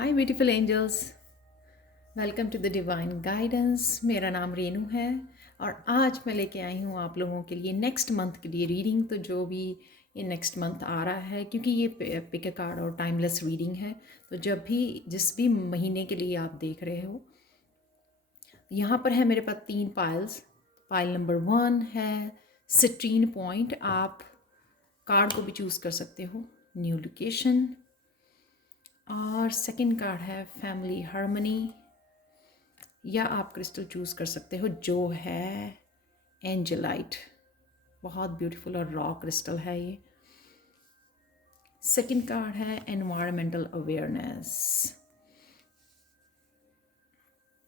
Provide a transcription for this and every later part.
Hi beautiful angels, welcome to the divine guidance. मेरा नाम रेनू है और आज मैं लेके आई हूँ आप लोगों के लिए नेक्स्ट मंथ के लिए रीडिंग। तो जो भी ये नेक्स्ट मंथ आ रहा है, क्योंकि ये पिक अ कार्ड और टाइमलेस रीडिंग है, तो जब भी जिस भी महीने के लिए आप देख रहे हो, यहाँ पर है मेरे पास 3 पाइल्स। पाइल नंबर 1 है सिट्रीन पॉइंट। आप कार्ड को भी चूज़ कर सकते हो, न्यू लोकेशन। और सेकंड कार्ड है फैमिली हार्मनी, या आप क्रिस्टल चूज़ कर सकते हो जो है एंजेलाइट। बहुत ब्यूटीफुल और रॉ क्रिस्टल है ये। सेकंड कार्ड है एनवायरमेंटल अवेयरनेस,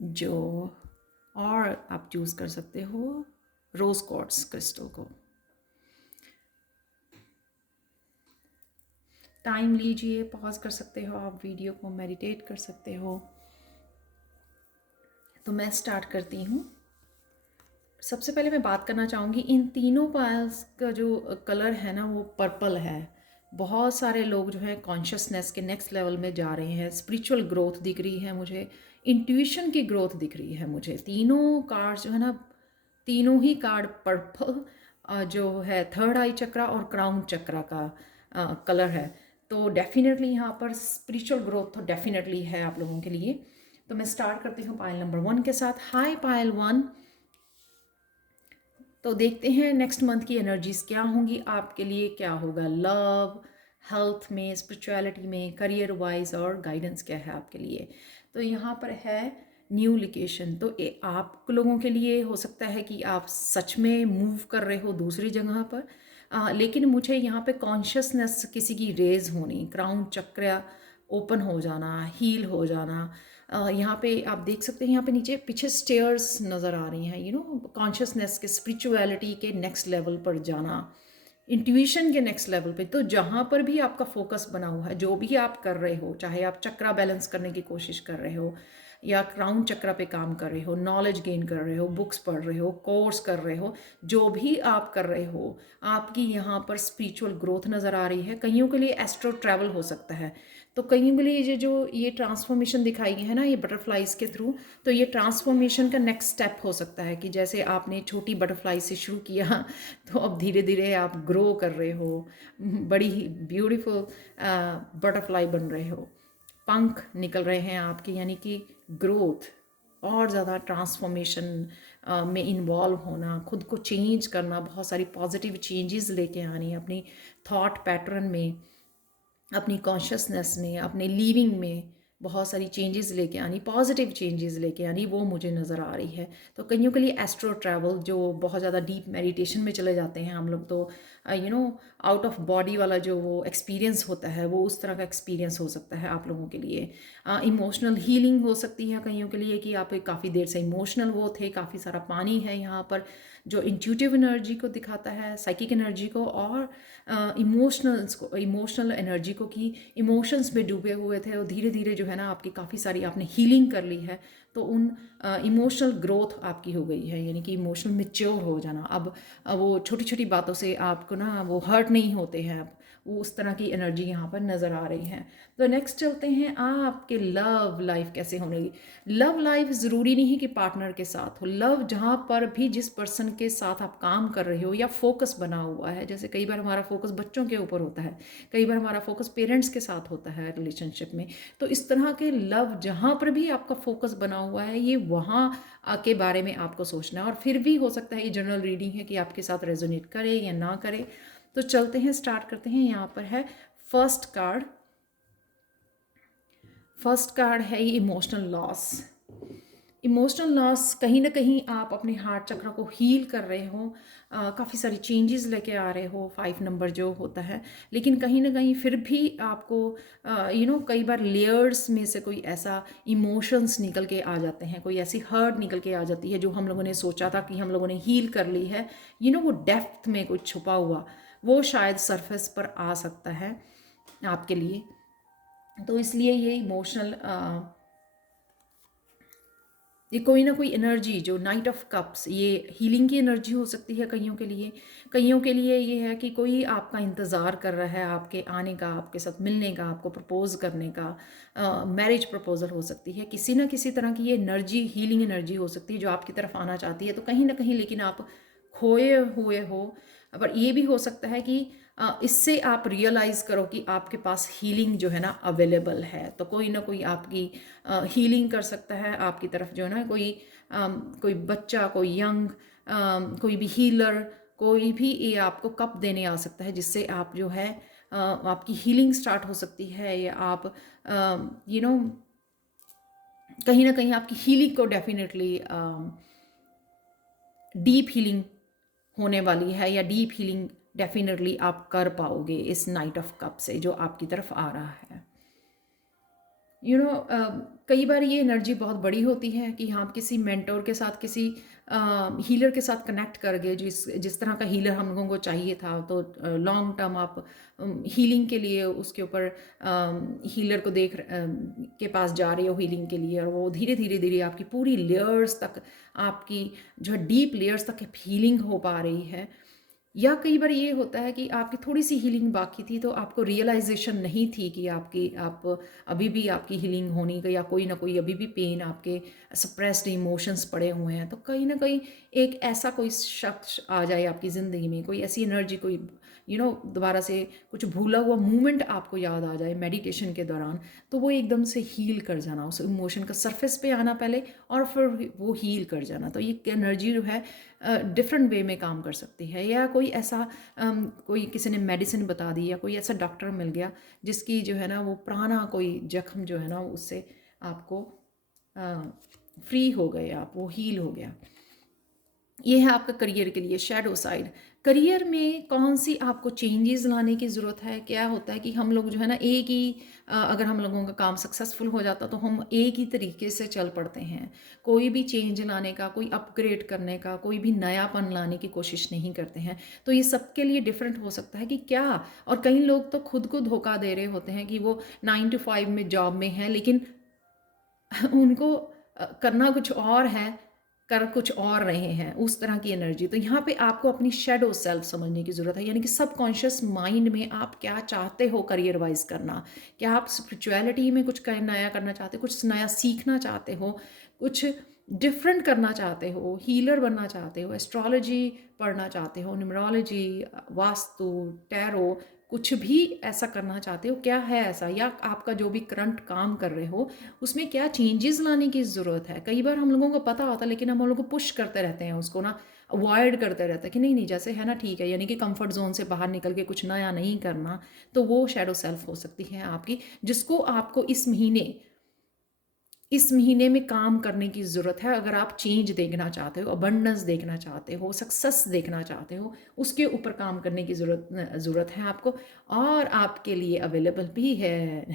जो और आप चूज़ कर सकते हो रोज क्वार्ट्ज क्रिस्टल को। टाइम लीजिए, पॉज कर सकते हो, आप वीडियो को मेडिटेट कर सकते हो। तो मैं स्टार्ट करती हूँ। सबसे पहले मैं बात करना चाहूँगी, इन तीनों पायल्स का जो कलर है ना, वो पर्पल है। बहुत सारे लोग जो है कॉन्शियसनेस के नेक्स्ट लेवल में जा रहे हैं, स्पिरिचुअल ग्रोथ दिख रही है मुझे, इंट्यूशन की ग्रोथ दिख रही है मुझे। तीनों कार्ड जो है ना, तीनों ही कार्ड पर्पल जो है थर्ड आई चक्रा और क्राउन चक्रा का कलर है। तो डेफिनेटली यहाँ पर स्पिरिचुअल ग्रोथ तो डेफिनेटली है आप लोगों के लिए। तो मैं स्टार्ट करती हूँ पायल नंबर 1 के साथ। हाय पायल 1। तो देखते हैं नेक्स्ट मंथ की एनर्जीज क्या होंगी आपके लिए, क्या होगा लव, हेल्थ में, स्पिरिचुअलिटी में, करियर वाइज, और गाइडेंस क्या है आपके लिए। तो यहाँ पर है न्यू लोकेशन। तो आप लोगों के लिए हो सकता है कि आप सच में मूव कर रहे हो दूसरी जगह पर, लेकिन मुझे यहाँ पे कॉन्शियसनेस किसी की रेज होनी, क्राउन चक्र ओपन हो जाना, हील हो जाना। यहाँ पे आप देख सकते हैं, यहाँ पे नीचे पीछे स्टेयर्स नज़र आ रही हैं, कॉन्शियसनेस के, स्पिरिचुअलिटी के नेक्स्ट लेवल पर जाना, इंट्यूशन के नेक्स्ट लेवल पे। तो जहाँ पर भी आपका फोकस बना हुआ है, जो भी आप कर रहे हो, चाहे आप चक्रा बैलेंस करने की कोशिश कर रहे हो या क्राउन चक्रा पे काम कर रहे हो, नॉलेज गेन कर रहे हो, बुक्स पढ़ रहे हो, कोर्स कर रहे हो, जो भी आप कर रहे हो, आपकी यहाँ पर स्पिरिचुअल ग्रोथ नज़र आ रही है। कईयों के लिए एस्ट्रो ट्रैवल हो सकता है। तो कईयों के लिए ये ट्रांसफॉर्मेशन दिखाई है ना, ये बटरफ्लाइज के थ्रू, तो ये ट्रांसफॉर्मेशन का नेक्स्ट स्टेप हो सकता है कि जैसे आपने छोटी बटरफ्लाई से शुरू किया, तो अब धीरे धीरे आप ग्रो कर रहे हो, बड़ी ही ब्यूटीफुल बटरफ्लाई बन रहे हो, पंख निकल रहे हैं आपके, यानी कि ग्रोथ और ज़्यादा ट्रांसफॉर्मेशन में इन्वॉल्व होना, खुद को चेंज करना, बहुत सारी पॉजिटिव चेंजेस लेके आनी अपनी थॉट पैटर्न में, अपनी कॉन्शियसनेस में, अपने लिविंग में बहुत सारी चेंजेस लेके आनी, पॉजिटिव चेंजेस लेके आनी, वो मुझे नज़र आ रही है। तो कईयों के लिए एस्ट्रो ट्रैवल, जो बहुत ज़्यादा डीप मेडिटेशन में चले जाते हैं हम लोग, तो आउट ऑफ बॉडी वाला जो वो एक्सपीरियंस होता है, वो उस तरह का एक्सपीरियंस हो सकता है आप लोगों के लिए। इमोशनल हीलिंग हो सकती है कईयों के लिए, कि आप काफ़ी देर से इमोशनल वो थे, काफ़ी सारा पानी है यहाँ पर जो इंट्यूटिव एनर्जी को दिखाता है, साइकिक एनर्जी को, और इमोशनल एनर्जी को, कि इमोशंस में डूबे हुए थे और धीरे धीरे जो है ना आपकी काफ़ी सारी आपने हीलिंग कर ली है। तो उन इमोशनल ग्रोथ आपकी हो गई है, यानी कि इमोशनल मेच्योर हो जाना। अब वो छोटी छोटी बातों से आपको ना वो हर्ट नहीं होते हैं, अब वो उस तरह की एनर्जी यहाँ पर नज़र आ रही है। तो नेक्स्ट चलते हैं, आपके लव लाइफ कैसे होने लगी। लव लाइफ ज़रूरी नहीं कि पार्टनर के साथ हो, लव जहाँ पर भी जिस पर्सन के साथ आप काम कर रहे हो या फोकस बना हुआ है, जैसे कई बार हमारा फोकस बच्चों के ऊपर होता है, कई बार हमारा फोकस पेरेंट्स के साथ होता है रिलेशनशिप में। तो इस तरह के लव जहाँ पर भी आपका फोकस बना हुआ है, ये वहाँ के बारे में आपको सोचना है। और फिर भी हो सकता है ये जनरल रीडिंग है कि आपके साथ रेजोनेट करे या ना करे। तो चलते हैं, स्टार्ट करते हैं। यहाँ पर है फर्स्ट कार्ड। फर्स्ट कार्ड है ये इमोशनल लॉस। इमोशनल लॉस, कहीं ना कहीं आप अपने हार्ट चक्र को हील कर रहे हो, काफ़ी सारी चेंजेस लेके आ रहे हो, 5 नंबर जो होता है, लेकिन कहीं ना कहीं फिर भी आपको कई बार लेयर्स में से कोई ऐसा इमोशंस निकल के आ जाते हैं, कोई ऐसी हर्ट निकल के आ जाती है जो हम लोगों ने सोचा था कि हम लोगों ने हील कर ली है, वो डेप्थ में कुछ छुपा हुआ, वो शायद सरफेस पर आ सकता है आपके लिए। तो इसलिए ये इमोशनल ये कोई ना कोई एनर्जी जो नाइट ऑफ कप्स, ये हीलिंग की एनर्जी हो सकती है कईयों के लिए। कईयों के लिए ये है कि कोई आपका इंतज़ार कर रहा है आपके आने का, आपके साथ मिलने का, आपको प्रपोज करने का। मैरिज प्रपोजल हो सकती है, किसी ना किसी तरह की ये एनर्जी हीलिंग एनर्जी हो सकती है जो आपकी तरफ आना चाहती है। तो कहीं ना कहीं लेकिन आप खोए हुए हो। पर ये भी हो सकता है कि इससे आप रियलाइज़ करो कि आपके पास हीलिंग जो है ना अवेलेबल है। तो कोई ना कोई आपकी हीलिंग कर सकता है आपकी तरफ, जो है ना कोई बच्चा, कोई यंग, कोई भी हीलर, कोई भी ये आपको कप देने आ सकता है जिससे आप जो है आपकी हीलिंग स्टार्ट हो सकती है। या आप यू नो कहीं ना कहीं आपकी हीलिंग को डेफिनेटली डीप हीलिंग होने वाली है, या डीप हीलिंग डेफिनेटली आप कर पाओगे इस नाइट ऑफ कप से जो आपकी तरफ आ रहा है। कई बार ये एनर्जी बहुत बड़ी होती है कि आप किसी मेंटोर के साथ, किसी हीलर के साथ कनेक्ट कर गए, जिस जिस तरह का हीलर हम लोगों को चाहिए था। तो लॉन्ग टर्म आप हीलिंग के लिए उसके ऊपर हीलर को के पास जा रहे हो हीलिंग के लिए, और वो धीरे धीरे धीरे आपकी पूरी लेयर्स तक, आपकी जो है डीप लेयर्स तक हीलिंग हो पा रही है। या कई बार ये होता है कि आपकी थोड़ी सी हीलिंग बाकी थी, तो आपको रियलाइजेशन नहीं थी कि आप अभी भी आपकी हीलिंग होनी, या कोई ना कोई अभी भी पेन, आपके सप्रेस्ड इमोशंस पड़े हुए हैं। तो कहीं ना कहीं एक ऐसा कोई शख्स आ जाए आपकी ज़िंदगी में, कोई ऐसी एनर्जी, कोई दोबारा से कुछ भूला हुआ मूवमेंट आपको याद आ जाए मेडिटेशन के दौरान, तो वो एकदम से हील कर जाना, उस इमोशन का सरफेस पे आना पहले, और फिर वो हील कर जाना। तो ये एनर्जी जो है डिफरेंट वे में काम कर सकती है। या कोई ऐसा कोई किसी ने मेडिसिन बता दी, या कोई ऐसा डॉक्टर मिल गया जिसकी जो है ना वो पुराना कोई जख्म जो है ना उससे आपको फ्री हो गए, आप वो हील हो गया। ये है आपका करियर के लिए शैडो साइड। करियर में कौन सी आपको चेंजेस लाने की ज़रूरत है। क्या होता है कि हम लोग जो है ना एक ही अगर हम लोगों का काम सक्सेसफुल हो जाता तो हम एक ही तरीके से चल पड़ते हैं। कोई भी चेंज लाने का, कोई अपग्रेड करने का, कोई भी नयापन लाने की कोशिश नहीं करते हैं। तो ये सबके लिए डिफरेंट हो सकता है कि क्या। और कई लोग तो खुद को धोखा दे रहे होते हैं कि वो 9 to 5 में जॉब में हैं, लेकिन उनको करना कुछ और है, कर कुछ और रहे हैं, उस तरह की एनर्जी। तो यहाँ पे आपको अपनी शेडो सेल्फ समझने की ज़रूरत है, यानी कि सबकॉन्शियस माइंड में आप क्या चाहते हो करियर वाइज करना। क्या आप स्पिरिचुअलिटी में कुछ नया करना चाहते हो, कुछ नया सीखना चाहते हो, कुछ डिफरेंट करना चाहते हो, हीलर बनना चाहते हो, एस्ट्रोलॉजी पढ़ना चाहते हो, न्यूमरोलॉजी, वास्तु, टैरो, कुछ भी ऐसा करना चाहते हो, क्या है ऐसा। या आपका जो भी करंट काम कर रहे हो उसमें क्या चेंजेस लाने की ज़रूरत है। कई बार हम लोगों को पता होता है, लेकिन हम लोग को पुश करते रहते हैं उसको ना, अवॉइड करते रहते हैं कि नहीं नहीं जैसे है ना ठीक है, यानी कि कंफर्ट जोन से बाहर निकल के कुछ नया नहीं करना। तो वो शैडो सेल्फ हो सकती है आपकी, जिसको आपको इस महीने में काम करने की ज़रूरत है। अगर आप चेंज देखना चाहते हो, अबंडेंस देखना चाहते हो, सक्सेस देखना चाहते हो, उसके ऊपर काम करने की ज़रूरत है आपको। और आपके लिए अवेलेबल भी है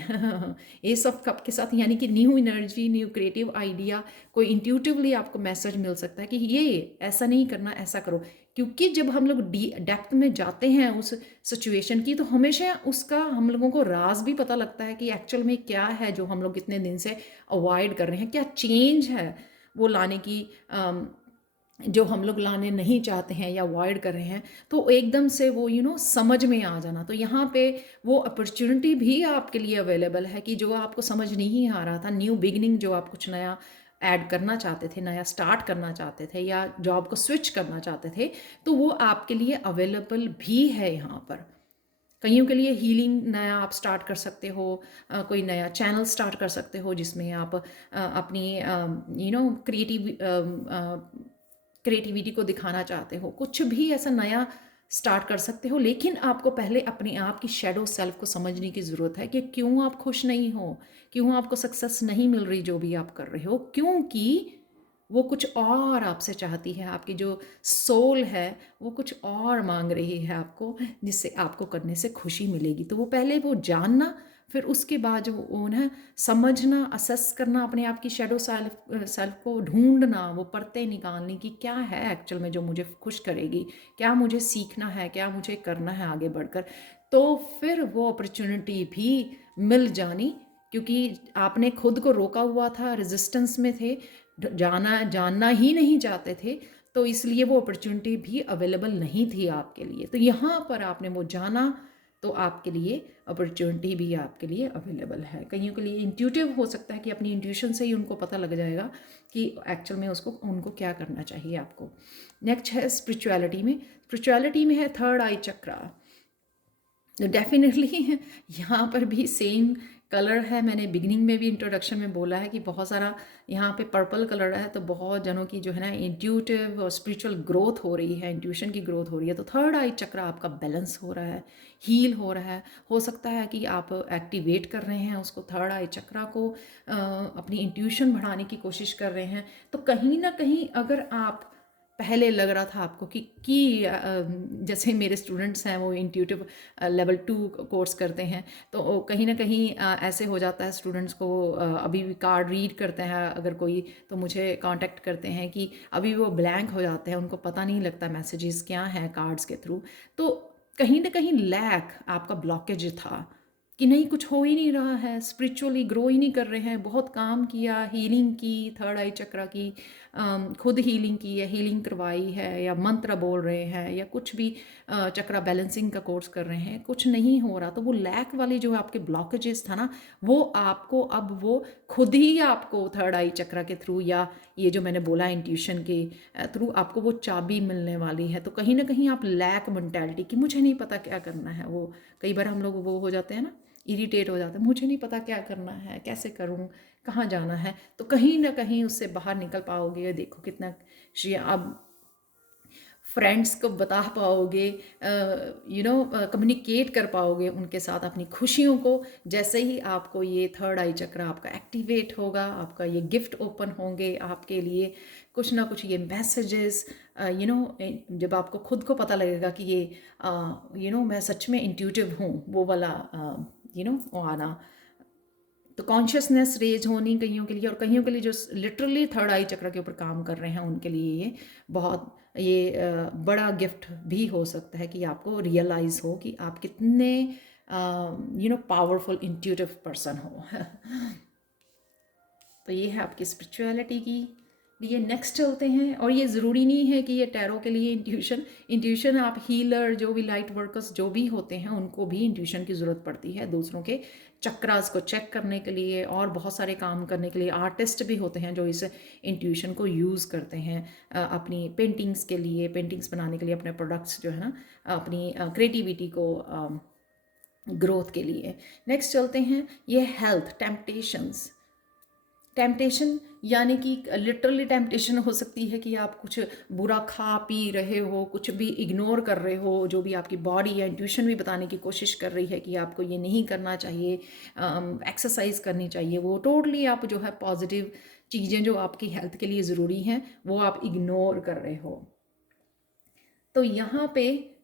एस ऑफ कप के साथ, यानी कि new energy, new creative idea. कोई इंट्यूटिवली आपको मैसेज मिल सकता है कि ये ऐसा नहीं करना, ऐसा करो। क्योंकि जब हम लोग डेप्थ में जाते हैं उस सिचुएशन की, तो हमेशा उसका हम लोगों को राज भी पता लगता है कि एक्चुअल में क्या है जो हम लोग इतने दिन से अवॉइड कर रहे हैं, क्या चेंज है वो लाने की जो हम लोग लाने नहीं चाहते हैं या अवॉइड कर रहे हैं। तो एकदम से वो समझ में आ जाना। तो यहाँ पे वो अपॉर्चुनिटी भी आपके लिए अवेलेबल है कि जो आपको समझ नहीं आ रहा था, न्यू बिगिनिंग, जो आप कुछ नया ऐड करना चाहते थे, नया स्टार्ट करना चाहते थे, या जॉब को स्विच करना चाहते थे, तो वो आपके लिए अवेलेबल भी है यहाँ पर। कईयों के लिए हीलिंग नया आप स्टार्ट कर सकते हो, कोई नया चैनल स्टार्ट कर सकते हो जिसमें आप अपनी क्रिएटिविटी को दिखाना चाहते हो, कुछ भी ऐसा नया स्टार्ट कर सकते हो। लेकिन आपको पहले अपने आप की शेडो सेल्फ को समझने की ज़रूरत है कि क्यों आप खुश नहीं हो, क्यों आपको सक्सेस नहीं मिल रही जो भी आप कर रहे हो। क्योंकि वो कुछ और आपसे चाहती है, आपकी जो सोल है वो कुछ और मांग रही है आपको, जिससे आपको करने से खुशी मिलेगी। तो वो पहले वो जानना, फिर उसके बाद वो ना समझना, असेस करना अपने आप की शेडो सेल्फ को ढूंढना, वो परतें निकालनी कि क्या है एक्चुअल में जो मुझे खुश करेगी, क्या मुझे सीखना है, क्या मुझे करना है आगे बढ़कर। तो फिर वो अपॉर्चुनिटी भी मिल जानी, क्योंकि आपने खुद को रोका हुआ था, रेजिस्टेंस में थे, जानना ही नहीं चाहते थे, तो इसलिए वो अपॉर्चुनिटी भी अवेलेबल नहीं थी आपके लिए। तो यहाँ पर आपने वो जाना, तो आपके लिए अपॉर्चुनिटी भी आपके लिए अवेलेबल है। कईयों के लिए इंट्यूटिव हो सकता है कि अपनी इंट्यूशन से ही उनको पता लग जाएगा कि एक्चुअल में उनको क्या करना चाहिए आपको। नेक्स्ट है स्पिरिचुअलिटी में। स्पिरिचुअलिटी में है थर्ड आई चक्रा। तो डेफिनेटली यहाँ पर भी सेम कलर है। मैंने बिगिनिंग में भी इंट्रोडक्शन में बोला है कि बहुत सारा यहाँ पे पर्पल कलर है, तो बहुत जनों की जो है ना इंट्यूटिव और स्पिरिचुअल ग्रोथ हो रही है, इंट्यूशन की ग्रोथ हो रही है। तो थर्ड आई चक्र आपका बैलेंस हो रहा है, हील हो रहा है। हो सकता है कि आप एक्टिवेट कर रहे हैं उसको, थर्ड आई चक्र को, अपनी इंट्यूशन बढ़ाने की कोशिश कर रहे हैं। तो कहीं ना कहीं अगर आप पहले लग रहा था आपको जैसे मेरे स्टूडेंट्स हैं वो इंट्यूटिव लेवल 2 कोर्स करते हैं, तो कहीं ना कहीं ऐसे हो जाता है स्टूडेंट्स को, अभी भी कार्ड रीड करते हैं अगर कोई, तो मुझे कांटेक्ट करते हैं कि अभी वो ब्लैंक हो जाते हैं, उनको पता नहीं लगता मैसेजेस क्या हैं कार्ड्स के थ्रू। तो कहीं ना कहीं लैक आपका ब्लॉकेज था कि नहीं, कुछ हो ही नहीं रहा है, स्पिरिचुअली ग्रो ही नहीं कर रहे हैं। बहुत काम किया, हीलिंग की, थर्ड आई चक्र की, खुद हीलिंग की है, हीलिंग करवाई है, या मंत्र बोल रहे हैं, या कुछ भी चक्रा बैलेंसिंग का कोर्स कर रहे हैं, कुछ नहीं हो रहा। तो वो लैक वाली जो आपके ब्लॉकेजेस था ना, वो आपको अब वो खुद ही आपको थर्ड आई चक्रा के थ्रू, या ये जो मैंने बोला इंट्यूशन के थ्रू, आपको वो चाबी मिलने वाली है। तो कहीं ना कहीं आप लैक मेंटालिटी कि मुझे नहीं पता क्या करना है, वो कई बार हम लोग वो हो जाते हैं ना, इरिटेट हो जाते हैं, मुझे नहीं पता क्या करना है, कैसे करूं, कहाँ जाना है। तो कहीं ना कहीं उससे बाहर निकल पाओगे। देखो कितना अब फ्रेंड्स को बता पाओगे, कम्युनिकेट कर पाओगे उनके साथ अपनी खुशियों को। जैसे ही आपको ये थर्ड आई चक्र आपका एक्टिवेट होगा, आपका ये गिफ्ट ओपन होंगे आपके लिए, कुछ ना कुछ ये मैसेजेस, जब आपको खुद को पता लगेगा कि ये मैं सच में इंट्यूटिव हूँ, वो वाला वो आना। तो कॉन्शियसनेस रेज होनी कईयों के लिए, और कईयों के लिए जो लिटरली थर्ड आई चक्र के ऊपर काम कर रहे हैं उनके लिए ये बहुत बड़ा गिफ्ट भी हो सकता है कि आपको रियलाइज़ हो कि आप कितने पावरफुल इंट्यूटिव पर्सन हो। तो ये है आपकी स्पिरिचुअलिटी की लिए। नेक्स्ट चलते हैं, और ये ज़रूरी नहीं है कि ये टैरो के लिए इंट्यूशन आप हीलर, जो भी लाइट वर्कर्स जो भी होते हैं, उनको भी इंट्यूशन की ज़रूरत पड़ती है दूसरों के चक्रास को चेक करने के लिए और बहुत सारे काम करने के लिए। आर्टिस्ट भी होते हैं जो इस इंट्यूशन को यूज़ करते हैं अपनी पेंटिंग्स के लिए, पेंटिंग्स बनाने के लिए, अपने प्रोडक्ट्स जो है ना, अपनी क्रिएटिविटी को ग्रोथ के लिए। नेक्स्ट चलते हैं, ये हेल्थ टेम्पटेशन, यानी कि लिटरली टेम्पटेशन हो सकती है कि आप कुछ बुरा खा पी रहे हो, कुछ भी इग्नोर कर रहे हो, जो भी आपकी बॉडी या इंट्यूशन भी बताने की कोशिश कर रही है कि आपको ये नहीं करना चाहिए, एक्सरसाइज करनी चाहिए, वो टोटली आप जो है पॉजिटिव चीज़ें जो आपकी हेल्थ के लिए ज़रूरी हैं वो आप इग्नोर कर रहे हो। तो यहाँ पे,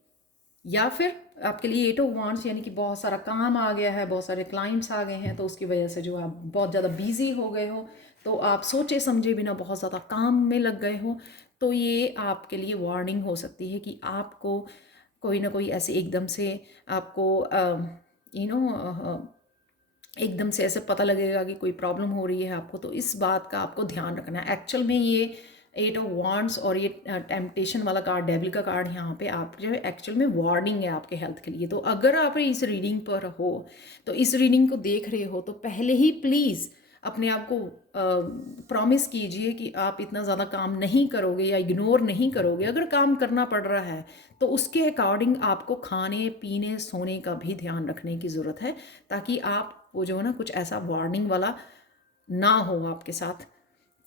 या फिर आपके लिए 8 ऑफ वांड्स, यानी कि बहुत सारा काम आ गया है, बहुत सारे क्लाइंट्स आ गए हैं, तो उसकी वजह से जो आप बहुत ज़्यादा बिजी हो गए हो, तो आप सोचे समझे बिना बहुत ज़्यादा काम में लग गए हो। तो ये आपके लिए वार्निंग हो सकती है कि आपको कोई ना कोई ऐसे एकदम से आपको एकदम से ऐसे पता लगेगा कि कोई प्रॉब्लम हो रही है आपको। तो इस बात का आपको ध्यान रखना है। एक्चुअल में ये 8 ऑफ वांड्स और ये टेम्पटेशन वाला कार्ड, डेविल का कार्ड, यहाँ पे आप जो है एक्चुअल में वार्निंग है आपके हेल्थ के लिए। तो अगर आप इस रीडिंग पर हो, तो इस रीडिंग को देख रहे हो, तो पहले ही प्लीज़ अपने आप को प्रॉमिस कीजिए कि आप इतना ज़्यादा काम नहीं करोगे या इग्नोर नहीं करोगे। अगर काम करना पड़ रहा है तो उसके अकॉर्डिंग आपको खाने पीने सोने का भी ध्यान रखने की ज़रूरत है, ताकि आप वो जो है ना कुछ ऐसा वार्निंग वाला ना हो आपके साथ।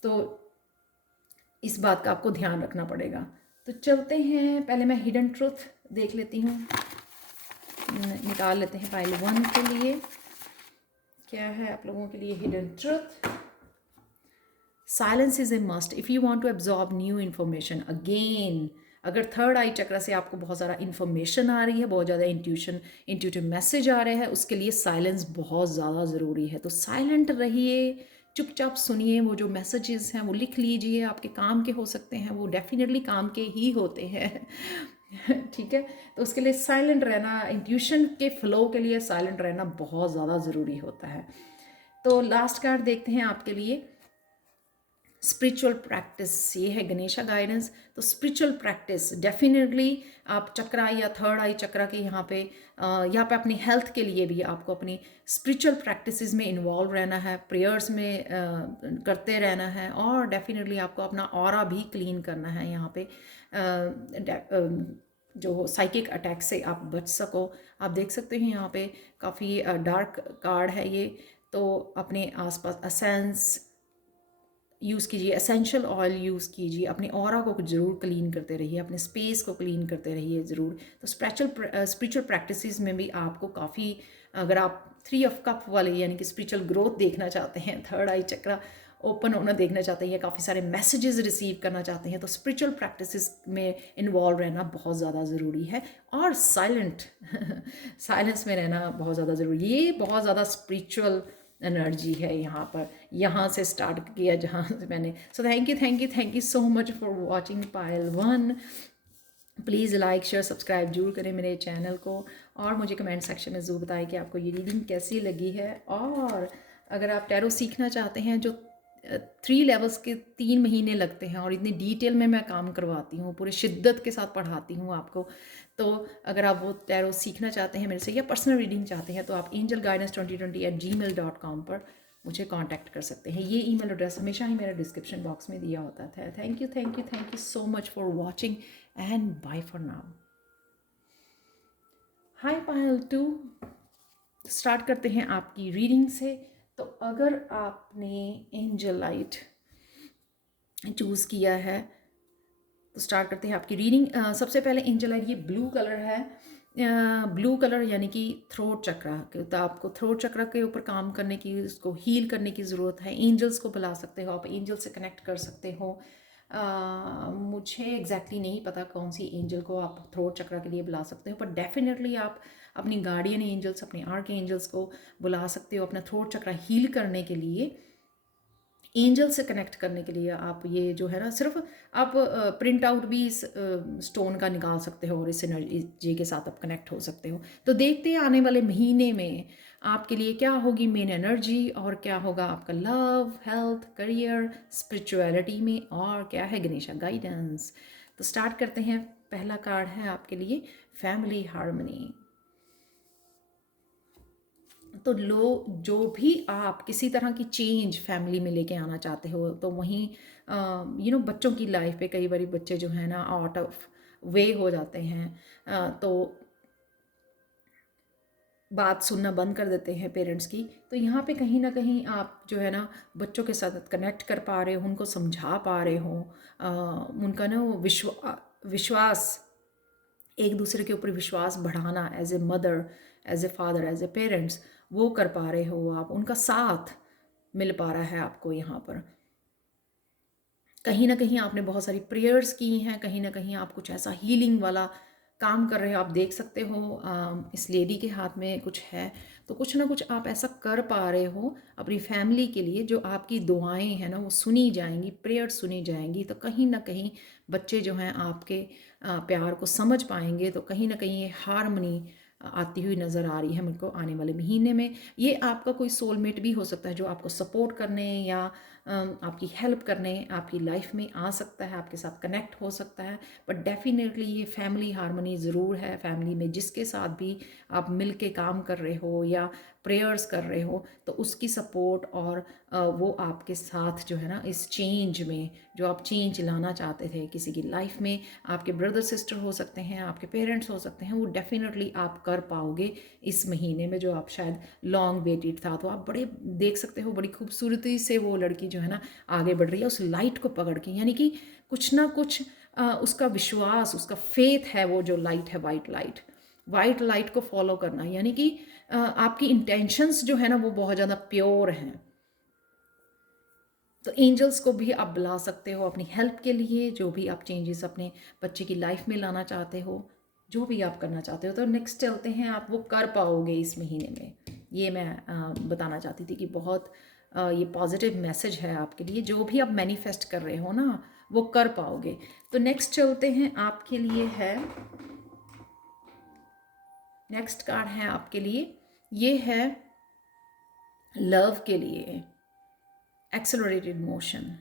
तो इस बात का आपको ध्यान रखना पड़ेगा। तो चलते हैं, पहले मैं हिडन ट्रुथ देख लेती हूँ, निकाल लेते हैं पाइल 1 के लिए क्या है आप लोगों के लिए hidden truth. Silence is a must if you want to absorb new information. Again, अगर थर्ड आई चक्र से आपको बहुत ज़्यादा इन्फॉर्मेशन आ रही है, बहुत ज़्यादा इंट्यूटिव मैसेज आ रहे हैं, उसके लिए साइलेंस बहुत ज़्यादा ज़रूरी है। तो साइलेंट रहिए, चुपचाप सुनिए, वो जो मैसेजेस हैं वो लिख लीजिए, आपके काम के हो सकते हैं, वो डेफिनेटली काम के ही होते हैं। ठीक है, तो उसके लिए साइलेंट रहना, इंट्यूशन के फ्लो के लिए साइलेंट रहना बहुत ज़्यादा ज़रूरी होता है। तो लास्ट कार्ड देखते हैं आपके लिए, स्पिरिचुअल प्रैक्टिस, ये है गणेशा गाइडेंस। तो स्पिरिचुअल प्रैक्टिस डेफिनेटली आप चक्रा या थर्ड आई चक्रा के यहाँ पे अपनी हेल्थ के लिए भी आपको अपनी स्पिरिचुअल प्रैक्टिसेस में इन्वॉल्व रहना है, प्रेयर्स में करते रहना है, और डेफिनेटली आपको अपना ऑरा भी क्लीन करना है यहाँ पे, जो साइकिक अटैक से आप बच सको। आप देख सकते हैं यहाँ पे काफ़ी डार्क कार्ड है ये। तो अपने आसपास असेंस यूज़ कीजिए, एसेंशियल ऑयल यूज़ कीजिए, अपने ऑरा को ज़रूर क्लीन करते रहिए, अपने स्पेस को क्लीन करते रहिए ज़रूर। तो स्पिरिचुअल प्रैक्टिसेस में भी आपको काफ़ी, अगर आप 3 ऑफ कप वाले यानी कि स्पिरिचुअल ग्रोथ देखना चाहते हैं, थर्ड आई चक्रा ओपन होना देखना चाहते हैं, काफ़ी सारे मैसेजेस रिसीव करना चाहते हैं, तो स्पिरिचुअल प्रैक्टिसेस में इन्वॉल्व रहना बहुत ज़्यादा ज़रूरी है। और साइलेंस में रहना बहुत ज़्यादा ज़रूरी है। ये बहुत ज़्यादा स्पिरिचुअल एनर्जी है यहाँ पर, यहाँ से स्टार्ट किया जहाँ से मैंने। सो thank you so much for watching Payal 1। Please like share subscribe जरूर करें मेरे चैनल को, और मुझे कमेंट सेक्शन में ज़रूर बताएं कि आपको ये रीडिंग कैसी लगी है। और अगर आप टैरो सीखना चाहते हैं, जो 3 लेवल्स के 3 महीने लगते हैं और इतनी डिटेल में मैं काम करवाती हूँ, पूरे शिद्दत के साथ पढ़ाती हूँ आपको, तो अगर आप वो टैरो सीखना चाहते हैं मेरे से या पर्सनल रीडिंग चाहते हैं, तो आप angelguidance2020@gmail.com पर मुझे कांटेक्ट कर सकते हैं। ये ईमेल एड्रेस हमेशा ही मेरा डिस्क्रिप्शन बॉक्स में दिया होता था। Thank you so much for watching and bye for now. Hi Payal 2, start करते हैं आपकी रीडिंग से। तो अगर आपने एंजल लाइट चूज़ किया है तो स्टार्ट करते हैं आपकी रीडिंग। सबसे पहले एंजल लाइट, ये ब्लू कलर है, ब्लू कलर यानी कि थ्रोट चक्रा। तो आपको थ्रोट चक्रा के ऊपर काम करने की, उसको हील करने की ज़रूरत है। एंजल्स को बुला सकते हो आप, एंजल से कनेक्ट कर सकते हो। मुझे एग्जैक्टली नहीं पता कौन सी एंजल को आप थ्रोट चक्रा के लिए बुला सकते हो, पर डेफिनेटली आप अपनी गार्डियन एंजल्स, अपने आर्क एंजल्स को बुला सकते हो अपना थ्रोट चक्रा हील करने के लिए। एंजल से कनेक्ट करने के लिए आप ये जो है ना, सिर्फ आप प्रिंट आउट भी इस स्टोन का निकाल सकते हो और इस एनर्जी के साथ आप कनेक्ट हो सकते हो। तो देखते हैं आने वाले महीने में आपके लिए क्या होगी मेन एनर्जी, और क्या होगा आपका लव, हेल्थ, करियर, स्पिरिचुअलिटी में, और क्या है गणेशा गाइडेंस। तो स्टार्ट करते हैं। पहला कार्ड है आपके लिए फैमिली हार्मनी। तो जो भी आप किसी तरह की चेंज फैमिली में लेके आना चाहते हो, तो वहीं बच्चों की लाइफ पे कई बार बच्चे जो है ना आउट ऑफ वे हो जाते हैं, तो बात सुनना बंद कर देते हैं पेरेंट्स की। तो यहाँ पे कहीं ना कहीं आप जो है ना बच्चों के साथ कनेक्ट कर पा रहे हो, उनको समझा पा रहे हो, उनका ना वो विश्वास, एक दूसरे के ऊपर विश्वास बढ़ाना, as a mother, as a father, as a parents, वो कर पा रहे हो आप, उनका साथ मिल पा रहा है आपको यहाँ पर। कहीं ना कहीं आपने बहुत सारी प्रेयर्स की हैं, कहीं ना कहीं आप कुछ ऐसा हीलिंग वाला काम कर रहे हो। आप देख सकते हो इस लेडी के हाथ में कुछ है, तो कुछ ना कुछ आप ऐसा कर पा रहे हो अपनी फैमिली के लिए, जो आपकी दुआएं हैं ना वो सुनी जाएंगी, प्रेयर सुनी जाएंगी। तो कहीं ना कहीं बच्चे जो हैं आपके प्यार को समझ पाएंगे। तो कहीं ना कहीं ये हारमनी आती हुई नज़र आ रही है मुझको आने वाले महीने में। ये आपका कोई सोलमेट भी हो सकता है जो आपको सपोर्ट करने या आपकी हेल्प करने आपकी लाइफ में आ सकता है, आपके साथ कनेक्ट हो सकता है। बट डेफिनेटली ये फैमिली हार्मनी ज़रूर है। फैमिली में जिसके साथ भी आप मिल के काम कर रहे हो या प्रेयर्स कर रहे हो, तो उसकी सपोर्ट और वो आपके साथ जो है ना इस चेंज में, जो आप चेंज लाना चाहते थे किसी की लाइफ में, आपके ब्रदर सिस्टर हो सकते हैं, आपके पेरेंट्स हो सकते हैं, वो डेफिनेटली आप कर पाओगे इस महीने में, जो आप शायद लॉन्ग वेटेड था। तो आप बड़े देख सकते हो बड़ी खूबसूरती से वो लड़की जो है ना आगे बढ़ रही है उस लाइट को पकड़ के, यानी कि कुछ ना कुछ उसका विश्वास, उसका फेथ है, वो जो लाइट है, वाइट लाइट को फॉलो करना, यानी कि आपकी इंटेंशंस जो है ना वो बहुत ज़्यादा प्योर हैं। तो एंजल्स को भी आप बुला सकते हो अपनी हेल्प के लिए, जो भी आप चेंजेस अपने बच्चे की लाइफ में लाना चाहते हो, जो भी आप करना चाहते हो। तो नेक्स्ट चलते हैं, आप वो कर पाओगे इस महीने में। ये मैं बताना चाहती थी कि बहुत ये पॉजिटिव मैसेज है आपके लिए, जो भी आप मैनिफेस्ट कर रहे हो ना वो कर पाओगे। तो नेक्स्ट चलते हैं, आपके लिए है नेक्स्ट कार्ड है आपके लिए, ये है लव के लिए एक्सेलरेटेड मोशन।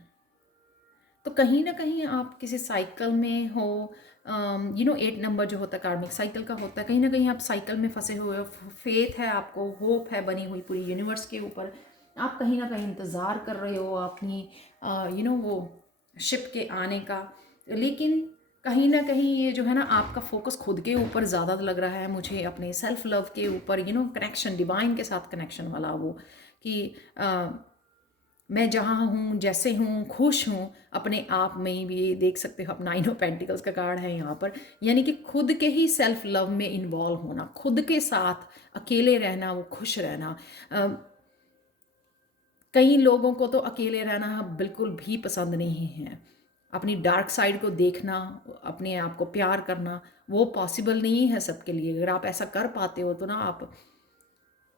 तो कहीं ना कहीं आप किसी साइकिल में हो, 8 नंबर जो होता है कार्मिक साइकिल का होता है, कहीं ना कहीं आप साइकिल में फंसे हुए हो। फेथ है आपको, होप है बनी हुई पूरी यूनिवर्स के ऊपर, आप कहीं ना कहीं इंतज़ार कर रहे हो अपनी वो शिप के आने का। लेकिन कहीं ना कहीं ये जो है ना, आपका फोकस खुद के ऊपर ज़्यादा लग रहा है मुझे, अपने सेल्फ लव के ऊपर, कनेक्शन डिवाइन के साथ कनेक्शन वाला वो, कि मैं जहाँ हूँ, जैसे हूँ, खुश हूँ अपने आप में ही। भी देख सकते हो आप, 9 ऑफ पेंटिकल्स का कार्ड है यहाँ पर, यानी कि खुद के ही सेल्फ लव में इन्वॉल्व होना, खुद के साथ अकेले रहना, वो खुश रहना। कई लोगों को तो अकेले रहना बिल्कुल भी पसंद नहीं है। अपनी डार्क साइड को देखना, अपने आप को प्यार करना, वो पॉसिबल नहीं है सबके लिए। अगर आप ऐसा कर पाते हो तो ना आप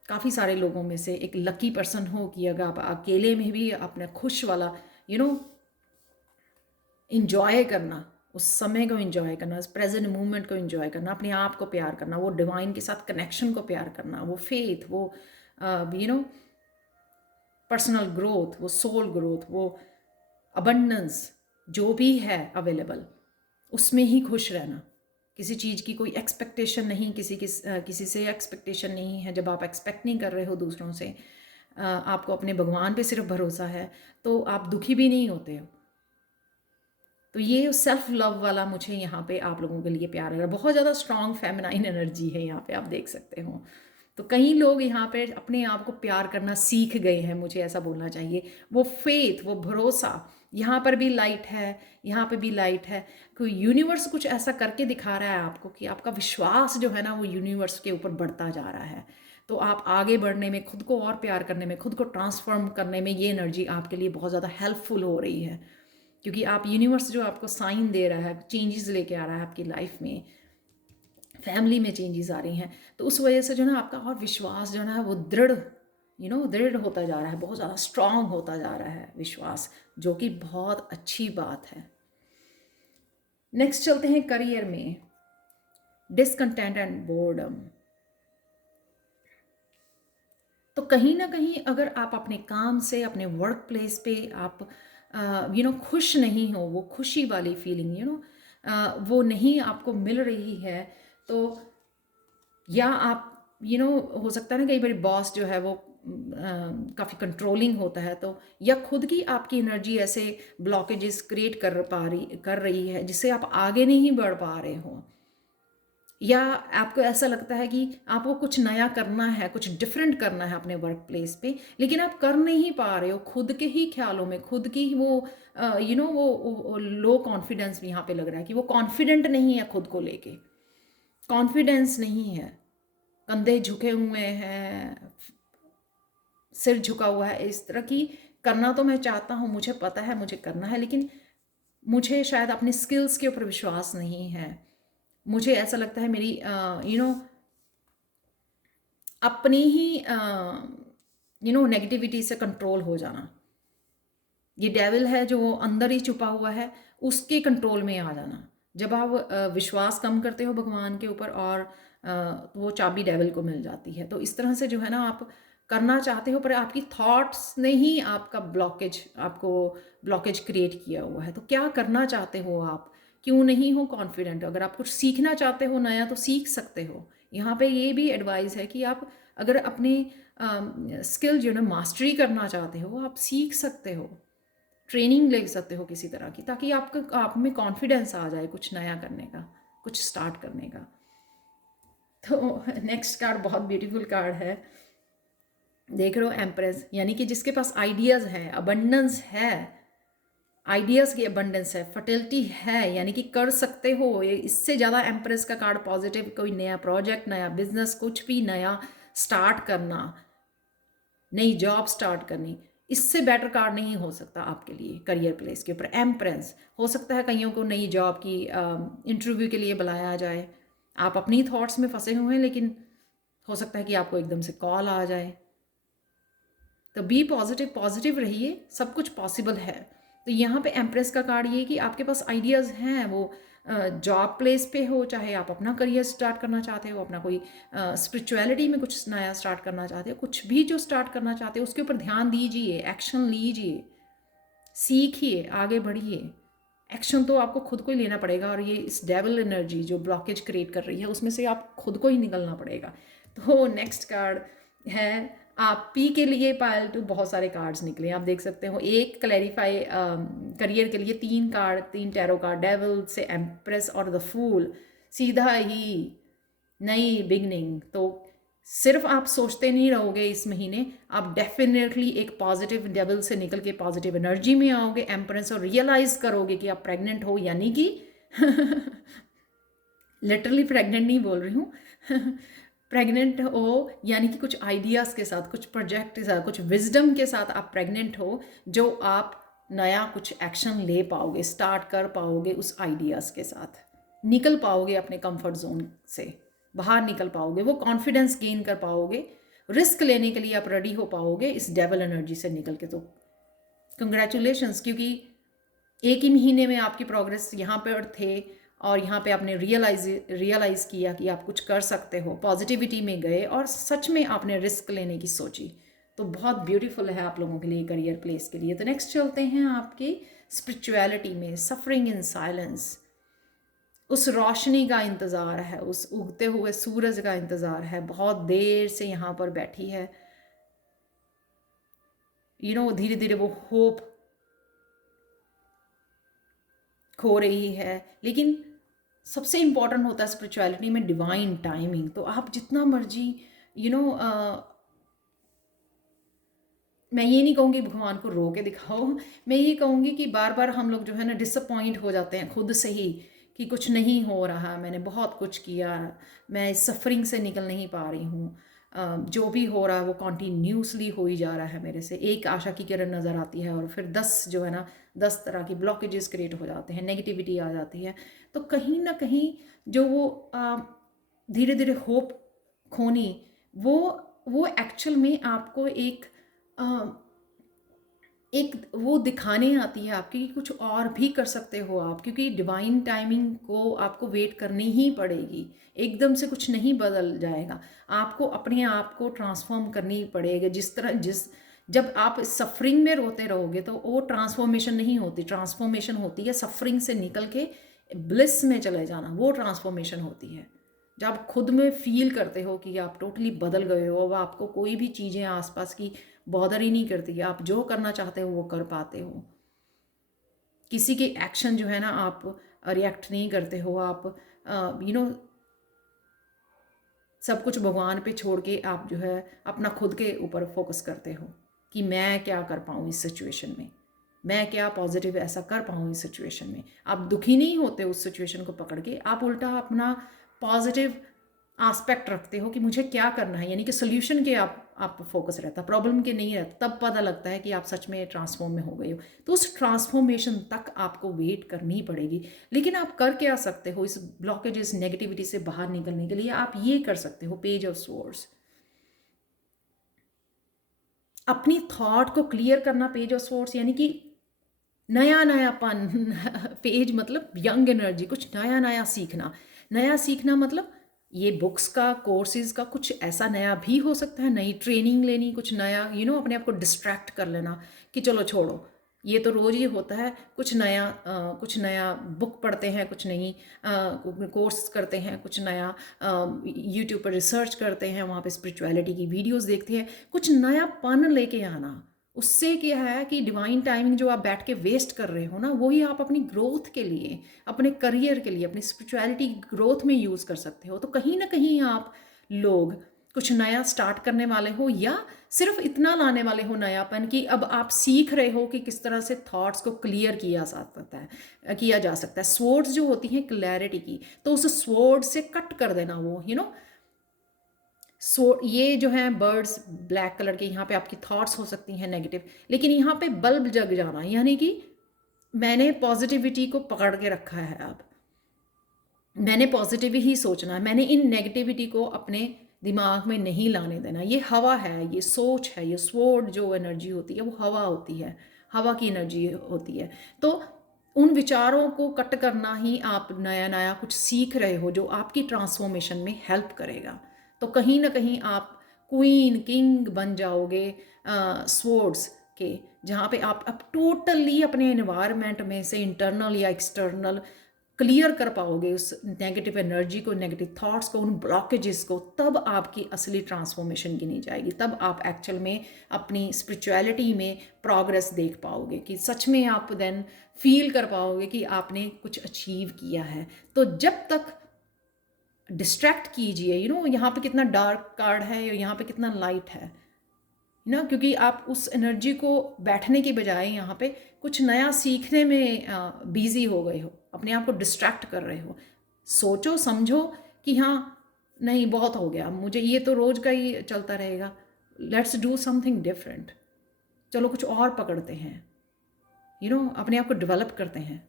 काफ़ी सारे लोगों में से एक लकी पर्सन हो, कि अगर आप अकेले में भी अपने खुश वाला यू नो इंजॉय करना, उस समय को इंजॉय करना, उस प्रेजेंट मोमेंट को इंजॉय करना, अपने आप को प्यार करना, वो डिवाइन के साथ कनेक्शन को प्यार करना, वो फेथ, वो पर्सनल ग्रोथ, वो सोल ग्रोथ, वो अबंडेंस जो भी है अवेलेबल, उसमें ही खुश रहना। किसी चीज़ की कोई एक्सपेक्टेशन नहीं, किसी से एक्सपेक्टेशन नहीं है। जब आप एक्सपेक्ट नहीं कर रहे हो दूसरों से, आपको अपने भगवान पे सिर्फ भरोसा है, तो आप दुखी भी नहीं होते हो। तो ये सेल्फ लव वाला मुझे यहाँ पे आप लोगों के लिए प्यार है। बहुत ज़्यादा स्ट्रॉन्ग फेमिनाइन एनर्जी है यहाँ पे, आप देख सकते हो। तो कई लोग यहाँ पे अपने आप को प्यार करना सीख गए हैं, मुझे ऐसा बोलना चाहिए। वो फेथ, वो भरोसा, यहाँ पर भी लाइट है, यहाँ पे भी लाइट है। कोई यूनिवर्स कुछ ऐसा करके दिखा रहा है आपको, कि आपका विश्वास जो है ना, वो यूनिवर्स के ऊपर बढ़ता जा रहा है। तो आप आगे बढ़ने में, खुद को और प्यार करने में, खुद को ट्रांसफॉर्म करने में, ये एनर्जी आपके लिए बहुत ज़्यादा हेल्पफुल हो रही है। क्योंकि आप यूनिवर्स जो आपको साइन दे रहा है, चेंजेस लेके आ रहा है आपकी लाइफ में, फैमिली में चेंजेस आ रही हैं, तो उस वजह से जो ना आपका और विश्वास जो है वो दृढ़ होता जा रहा है, बहुत ज़्यादा स्ट्रांग होता जा रहा है विश्वास, जो कि बहुत अच्छी बात है। नेक्स्ट चलते हैं करियर में, डिसकंटेंट एंड बोर्डम। तो कहीं ना कहीं अगर आप अपने काम से, अपने वर्क प्लेस पे आप खुश नहीं हो, वो खुशी वाली फीलिंग वो नहीं आपको मिल रही है, तो या आप हो सकता है ना, कई बार बॉस जो है वो काफ़ी कंट्रोलिंग होता है, तो या खुद की आपकी एनर्जी ऐसे ब्लॉकेजेस क्रिएट कर रही है, जिससे आप आगे नहीं बढ़ पा रहे हो, या आपको ऐसा लगता है कि आपको कुछ नया करना है, कुछ डिफरेंट करना है अपने वर्क प्लेस पे, लेकिन आप कर नहीं पा रहे हो, खुद के ही ख्यालों में, खुद की वो वो लो कॉन्फिडेंस यहाँ पे लग रहा है, कि वो कॉन्फिडेंट नहीं है खुद को लेके, कॉन्फिडेंस नहीं है, कंधे झुके हुए हैं, सिर झुका हुआ है, इस तरह की। करना तो मैं चाहता हूँ, मुझे पता है मुझे करना है, लेकिन मुझे शायद अपनी स्किल्स के ऊपर विश्वास नहीं है। मुझे ऐसा लगता है मेरी अपनी ही नेगेटिविटी से कंट्रोल हो जाना, ये डेविल है जो अंदर ही छुपा हुआ है, उसके कंट्रोल में आ जाना। जब आप विश्वास कम करते हो भगवान के ऊपर, और वो चाबी डेविल को मिल जाती है। तो इस तरह से जो है ना, आप करना चाहते हो, पर आपकी थॉट्स ने ही आपको ब्लॉकेज क्रिएट किया हुआ है। तो क्या करना चाहते हो आप? क्यों नहीं हो कॉन्फिडेंट? अगर आप कुछ सीखना चाहते हो नया, तो सीख सकते हो। यहाँ पे ये भी एडवाइस है कि आप अगर अपने स्किल जो है मास्टरी करना चाहते हो, आप सीख सकते हो, ट्रेनिंग ले सकते हो किसी तरह की, ताकि आप में कॉन्फिडेंस आ जाए कुछ नया करने का, कुछ स्टार्ट करने का। तो नेक्स्ट कार्ड बहुत ब्यूटीफुल कार्ड है, देख रहे हो, एम्प्रेस, यानी कि जिसके पास आइडियाज़ हैं, अबंडेंस है, आइडियाज़ की अबंडेंस है, फर्टिलिटी है, यानी कि कर सकते हो। ये इससे ज़्यादा एम्प्रेस का कार्ड पॉजिटिव, कोई नया प्रोजेक्ट, नया बिजनेस, कुछ भी नया स्टार्ट करना, नई जॉब स्टार्ट करनी, इससे बेटर कार्ड नहीं हो सकता आपके लिए करियर प्लेस के ऊपर। एम्प्रेस, हो सकता है कईयों को नई जॉब की इंटरव्यू के लिए बुलाया जाए, आप अपनी थॉट्स में फंसे हुए हैं, लेकिन हो सकता है कि आपको एकदम से कॉल आ जाए। तो बी पॉजिटिव, पॉजिटिव रहिए, सब कुछ पॉसिबल है। तो यहाँ पे एम्प्रेस का कार्ड ये कि आपके पास आइडियाज़ हैं, वो जॉब प्लेस पे हो, चाहे आप अपना करियर स्टार्ट करना चाहते हो, अपना कोई स्पिरिचुअलिटी में कुछ नया स्टार्ट करना चाहते हो, कुछ भी जो स्टार्ट करना चाहते हो उसके ऊपर ध्यान दीजिए, एक्शन लीजिए, सीखिए, आगे बढ़िए। एक्शन तो आपको खुद को ही लेना पड़ेगा, और ये इस डेविल एनर्जी जो ब्लॉकेज क्रिएट कर रही है उसमें से आप खुद को ही निकलना पड़ेगा। तो नेक्स्ट कार्ड है आप पी के लिए पायल टू बहुत सारे कार्ड्स निकले, आप देख सकते हो। एक क्लैरिफाई करियर के लिए 3 कार्ड, 3 टैरो कार्ड, डेविल से एम्प्रेस और द फूल, सीधा ही नई बिगनिंग। तो सिर्फ आप सोचते नहीं रहोगे इस महीने, आप डेफिनेटली एक पॉजिटिव डेविल से निकल के पॉजिटिव एनर्जी में आओगे एम्प्रेस, और रियलाइज करोगे कि आप प्रेग्नेंट हो, यानी कि लिटरली प्रेग्नेंट नहीं बोल रही हूँ प्रेग्नेंट हो यानी कि कुछ आइडियाज़ के साथ, कुछ प्रोजेक्ट के साथ, कुछ विजडम के साथ आप प्रेग्नेंट हो, जो आप नया कुछ एक्शन ले पाओगे, स्टार्ट कर पाओगे, उस आइडियाज़ के साथ निकल पाओगे, अपने कंफर्ट जोन से बाहर निकल पाओगे, वो कॉन्फिडेंस गेन कर पाओगे, रिस्क लेने के लिए आप रेडी हो पाओगे इस डेविल एनर्जी से निकल के। तो कंग्रेचुलेशंस, क्योंकि एक ही महीने में आपकी प्रोग्रेस यहाँ पर थे, और यहाँ पे आपने रियलाइज़ किया कि आप कुछ कर सकते हो, पॉजिटिविटी में गए और सच में आपने रिस्क लेने की सोची। तो बहुत ब्यूटीफुल है आप लोगों के लिए, करियर प्लेस के लिए। तो नेक्स्ट चलते हैं आपकी स्पिरिचुअलिटी में, सफरिंग इन साइलेंस। उस रोशनी का इंतज़ार है, उस उगते हुए सूरज का इंतज़ार है, बहुत देर से यहाँ पर बैठी है, धीरे धीरे वो होप खो रही है। लेकिन सबसे इम्पॉर्टेंट होता है स्पिरिचुअलिटी में डिवाइन टाइमिंग। तो आप जितना मर्जी मैं ये नहीं कहूँगी भगवान को रो के दिखाओ, मैं ये कहूँगी कि बार बार हम लोग जो है ना डिसअपॉइंट हो जाते हैं खुद से ही कि कुछ नहीं हो रहा, मैंने बहुत कुछ किया, मैं इस सफरिंग से निकल नहीं पा रही हूँ, जो भी हो रहा है वो कॉन्टीन्यूसली हो ही जा रहा है मेरे से। एक आशा की किरण नज़र आती है और फिर 10 जो है ना 10 तरह की ब्लॉकेजेस क्रिएट हो जाते हैं, नेगेटिविटी आ जाती है। तो कहीं ना कहीं जो वो धीरे धीरे होप खोनी, वो एक्चुअल में आपको एक वो दिखाने आती है आपकी कि कुछ और भी कर सकते हो आप, क्योंकि डिवाइन टाइमिंग को आपको वेट करनी ही पड़ेगी, एकदम से कुछ नहीं बदल जाएगा, आपको अपने आप को ट्रांसफॉर्म करनी पड़ेगी। जब आप सफरिंग में रोते रहोगे तो वो ट्रांसफॉर्मेशन नहीं होती, ट्रांसफॉर्मेशन होती है सफरिंग से निकल के ब्लिस में चले जाना, वो ट्रांसफॉर्मेशन होती है। जब आप खुद में फील करते हो कि आप टोटली बदल गए हो, अब आपको कोई भी चीज़ें आसपास की बॉदर ही नहीं करती, आप जो करना चाहते हो वो कर पाते हो, किसी के एक्शन जो है ना आप रिएक्ट नहीं करते हो, आप सब कुछ भगवान पे छोड़ के आप जो है अपना खुद के ऊपर फोकस करते हो कि मैं क्या कर पाऊँ इस सिचुएशन में, मैं क्या पॉजिटिव ऐसा कर पाऊँ इस सिचुएशन में। आप दुखी नहीं होते उस सिचुएशन को पकड़ के, आप उल्टा अपना पॉजिटिव आस्पेक्ट रखते हो कि मुझे क्या करना है, यानी कि सोल्यूशन के आप फोकस रहता, प्रॉब्लम के नहीं रहता। तब पता लगता है कि आप सच में ट्रांसफॉर्म में हो गए हो। तो उस ट्रांसफॉर्मेशन तक आपको वेट करनी पड़ेगी। लेकिन आप कर क्या सकते हो इस ब्लॉकेजेस नेगेटिविटी से बाहर निकलने के लिए? आप ये कर सकते हो, पेज ऑफ स्वॉर्ड्स, अपनी थॉट को क्लियर करना। पेज ऑफ स्वॉर्ड्स यानी कि नया नयापन पेज मतलब यंग एनर्जी, कुछ नया नया सीखना। नया सीखना मतलब ये बुक्स का, कोर्सेज का कुछ ऐसा नया भी हो सकता है, नई ट्रेनिंग लेनी, कुछ नया अपने आप को डिस्ट्रैक्ट कर लेना कि चलो छोड़ो, ये तो रोज़ ये होता है, कुछ नया बुक पढ़ते हैं, कुछ नई कोर्स करते हैं, कुछ नया यूट्यूब पर रिसर्च करते हैं, वहाँ पे स्पिरिचुअलिटी की वीडियोस देखते हैं, कुछ नयापन लेके आना। उससे क्या है कि डिवाइन टाइमिंग जो आप बैठ के वेस्ट कर रहे हो ना, वही आप अपनी ग्रोथ के लिए, अपने करियर के लिए, अपनी स्पिरिचुअलिटी ग्रोथ में यूज़ कर सकते हो। तो कहीं ना कहीं आप लोग कुछ नया स्टार्ट करने वाले हो, या सिर्फ इतना लाने वाले हो नयापन कि अब आप सीख रहे हो कि किस तरह से थॉट्स को क्लियर किया जा सकता है। स्वॉर्ड्स जो होती हैं क्लैरिटी की, तो उस स्वॉर्ड से कट कर देना वो ये जो है बर्ड्स ब्लैक कलर के, यहाँ पे आपकी थॉट्स हो सकती हैं नेगेटिव, लेकिन यहाँ पे बल्ब जग जाना, यानी कि मैंने पॉजिटिविटी को पकड़ के रखा है, अब मैंने पॉजिटिव ही सोचना है, मैंने इन नेगेटिविटी को अपने दिमाग में नहीं लाने देना। ये हवा है, ये सोच है, ये स्वॉर्ड जो एनर्जी होती है वो हवा होती है, हवा की एनर्जी होती है। तो उन विचारों को कट करना ही आप नया नया कुछ सीख रहे हो जो आपकी ट्रांसफॉर्मेशन में हेल्प करेगा। तो कहीं ना कहीं आप क्वीन किंग बन जाओगे स्वॉर्ड्स के, जहाँ पे आप टोटली अपने एनवायरनमेंट में से इंटरनल या एक्सटर्नल क्लियर कर पाओगे उस नेगेटिव एनर्जी को, नेगेटिव थॉट्स को, उन ब्लॉकेजेस को, तब आपकी असली ट्रांसफॉर्मेशन गिनी जाएगी। तब आप एक्चुअल में अपनी स्पिरिचुअलिटी में प्रोग्रेस देख पाओगे, कि सच में आप देन फील कर पाओगे कि आपने कुछ अचीव किया है। तो जब तक डिस्ट्रैक्ट कीजिए, यहाँ पे कितना डार्क कार्ड है, यहाँ पे कितना लाइट है ना, क्योंकि आप उस एनर्जी को बैठने के बजाय यहाँ पे कुछ नया सीखने में बिजी हो गए हो, अपने आप को डिस्ट्रैक्ट कर रहे हो। सोचो समझो कि हाँ नहीं बहुत हो गया, मुझे ये तो रोज़ का ही चलता रहेगा, लेट्स डू समथिंग डिफरेंट, चलो कुछ और पकड़ते हैं, अपने आप को डेवलप करते हैं,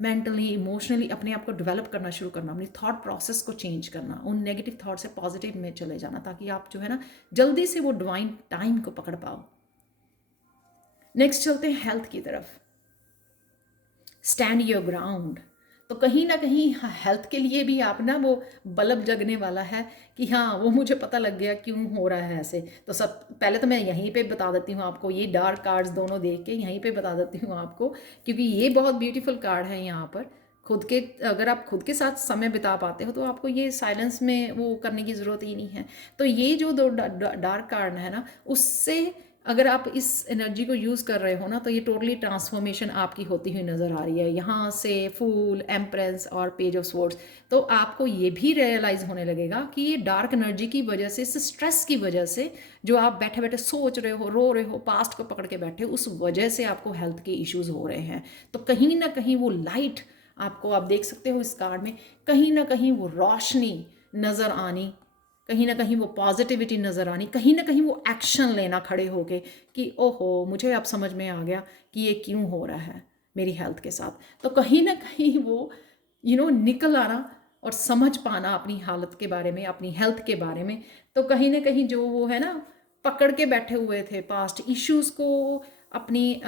मेंटली इमोशनली अपने आप को डेवलप करना शुरू करना, अपनी थॉट प्रोसेस को चेंज करना, उन नेगेटिव थॉट से पॉजिटिव में चले जाना, ताकि आप जो है ना जल्दी से वो डिवाइन टाइम को पकड़ पाओ। नेक्स्ट चलते हैं हेल्थ की तरफ। Stand your ground. तो कहीं ना कहीं हेल्थ के लिए भी आप ना वो बल्ब जगने वाला है कि हाँ वो मुझे पता लग गया क्यों हो रहा है ऐसे। तो सब पहले तो मैं यहीं पे बता देती हूँ आपको, ये डार्क कार्ड्स दोनों देख के यहीं पे बता देती हूँ आपको, क्योंकि ये बहुत ब्यूटीफुल कार्ड है। यहाँ पर खुद के, अगर आप खुद के साथ समय बिता पाते हो तो आपको ये साइलेंस में वो करने की ज़रूरत ही नहीं है। तो ये जो दो डार्क कार्ड है ना, उससे अगर आप इस एनर्जी को यूज़ कर रहे हो ना, तो ये टोटली ट्रांसफॉर्मेशन आपकी होती हुई नज़र आ रही है। यहाँ से फूल, एम्प्रेस और पेज ऑफ स्वॉर्ड्स। तो आपको ये भी रियलाइज़ होने लगेगा कि ये डार्क एनर्जी की वजह से, इस स्ट्रेस की वजह से, जो आप बैठे बैठे सोच रहे हो, रो रहे हो, पास्ट को पकड़ के बैठे हो, उस वजह से आपको हेल्थ के इश्यूज़ हो रहे हैं। तो कहीं ना कहीं वो लाइट आपको, आप देख सकते हो इस कार्ड में, कहीं ना कहीं वो रोशनी नज़र आनी, कहीं ना कहीं वो पॉजिटिविटी नज़र आनी, कहीं ना कहीं वो एक्शन लेना खड़े होके कि ओहो मुझे अब समझ में आ गया कि ये क्यों हो रहा है मेरी हेल्थ के साथ। तो कहीं ना कहीं वो निकल आना और समझ पाना अपनी हालत के बारे में, अपनी हेल्थ के बारे में। तो कहीं ना कहीं जो वो है ना पकड़ के बैठे हुए थे पास्ट इश्यूज़ को, अपनी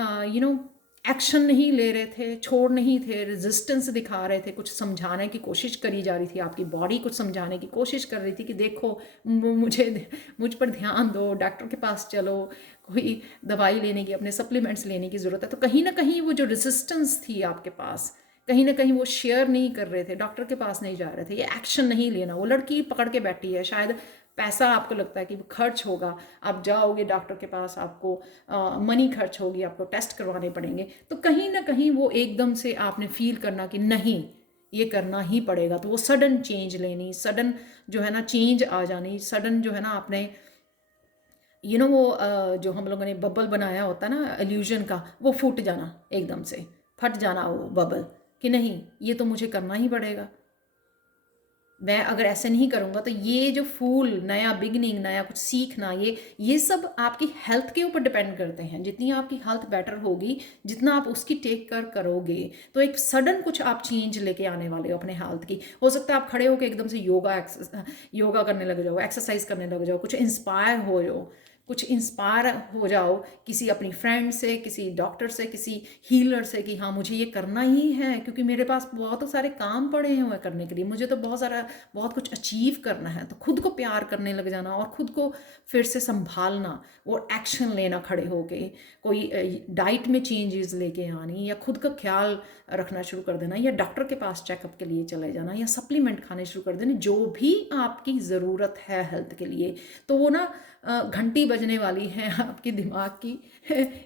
एक्शन नहीं ले रहे थे, छोड़ नहीं थे, रेजिस्टेंस दिखा रहे थे, कुछ समझाने की कोशिश करी जा रही थी, आपकी बॉडी कुछ समझाने की कोशिश कर रही थी कि देखो मुझ पर ध्यान दो, डॉक्टर के पास चलो, कोई दवाई लेने की, अपने सप्लीमेंट्स लेने की ज़रूरत है। तो कहीं ना कहीं वो जो रेजिस्टेंस थी आपके पास, कहीं ना कहीं वो शेयर नहीं कर रहे थे, डॉक्टर के पास नहीं जा रहे थे, ये एक्शन नहीं लेना। वो लड़की पकड़ के बैठी है, शायद पैसा आपको लगता है कि खर्च होगा, आप जाओगे डॉक्टर के पास, आपको मनी खर्च होगी, आपको टेस्ट करवाने पड़ेंगे। तो कहीं ना कहीं वो एकदम से आपने फील करना कि नहीं ये करना ही पड़ेगा। तो वो सडन चेंज लेनी, सडन जो है ना चेंज आ जानी, सडन जो है ना आपने वो जो हम लोगों ने बबल बनाया होता ना इल्यूजन का, वो फूट जाना, एकदम से फट जाना वो बबल, कि नहीं ये तो मुझे करना ही पड़ेगा, मैं अगर ऐसे नहीं करूँगा तो ये जो फूल, नया बिगनिंग, नया कुछ सीखना, ये सब आपकी हेल्थ के ऊपर डिपेंड करते हैं। जितनी आपकी हेल्थ बेटर होगी, जितना आप उसकी टेक केयर करोगे, तो एक सडन कुछ आप चेंज लेके आने वाले हो अपने हेल्थ की। हो सकता है आप खड़े होकर एकदम से योगा करने लग जाओ, एक्सरसाइज करने लग जाओ, कुछ इंस्पायर हो जाओ, कुछ इंस्पायर हो जाओ किसी अपनी फ्रेंड से, किसी डॉक्टर से, किसी हीलर से, कि हाँ मुझे ये करना ही है, क्योंकि मेरे पास बहुत सारे काम पड़े हुए करने के लिए, मुझे तो बहुत कुछ अचीव करना है। तो खुद को प्यार करने लग जाना और खुद को फिर से संभालना, वो एक्शन लेना खड़े होके, कोई डाइट में चेंजेस लेके आनी, या खुद का ख्याल रखना शुरू कर देना, या डॉक्टर के पास चेकअप के लिए चले जाना, या सप्लीमेंट खाने शुरू कर देना, जो भी आपकी ज़रूरत है हेल्थ के लिए। तो वो ना घंटी बजने वाली है आपके दिमाग की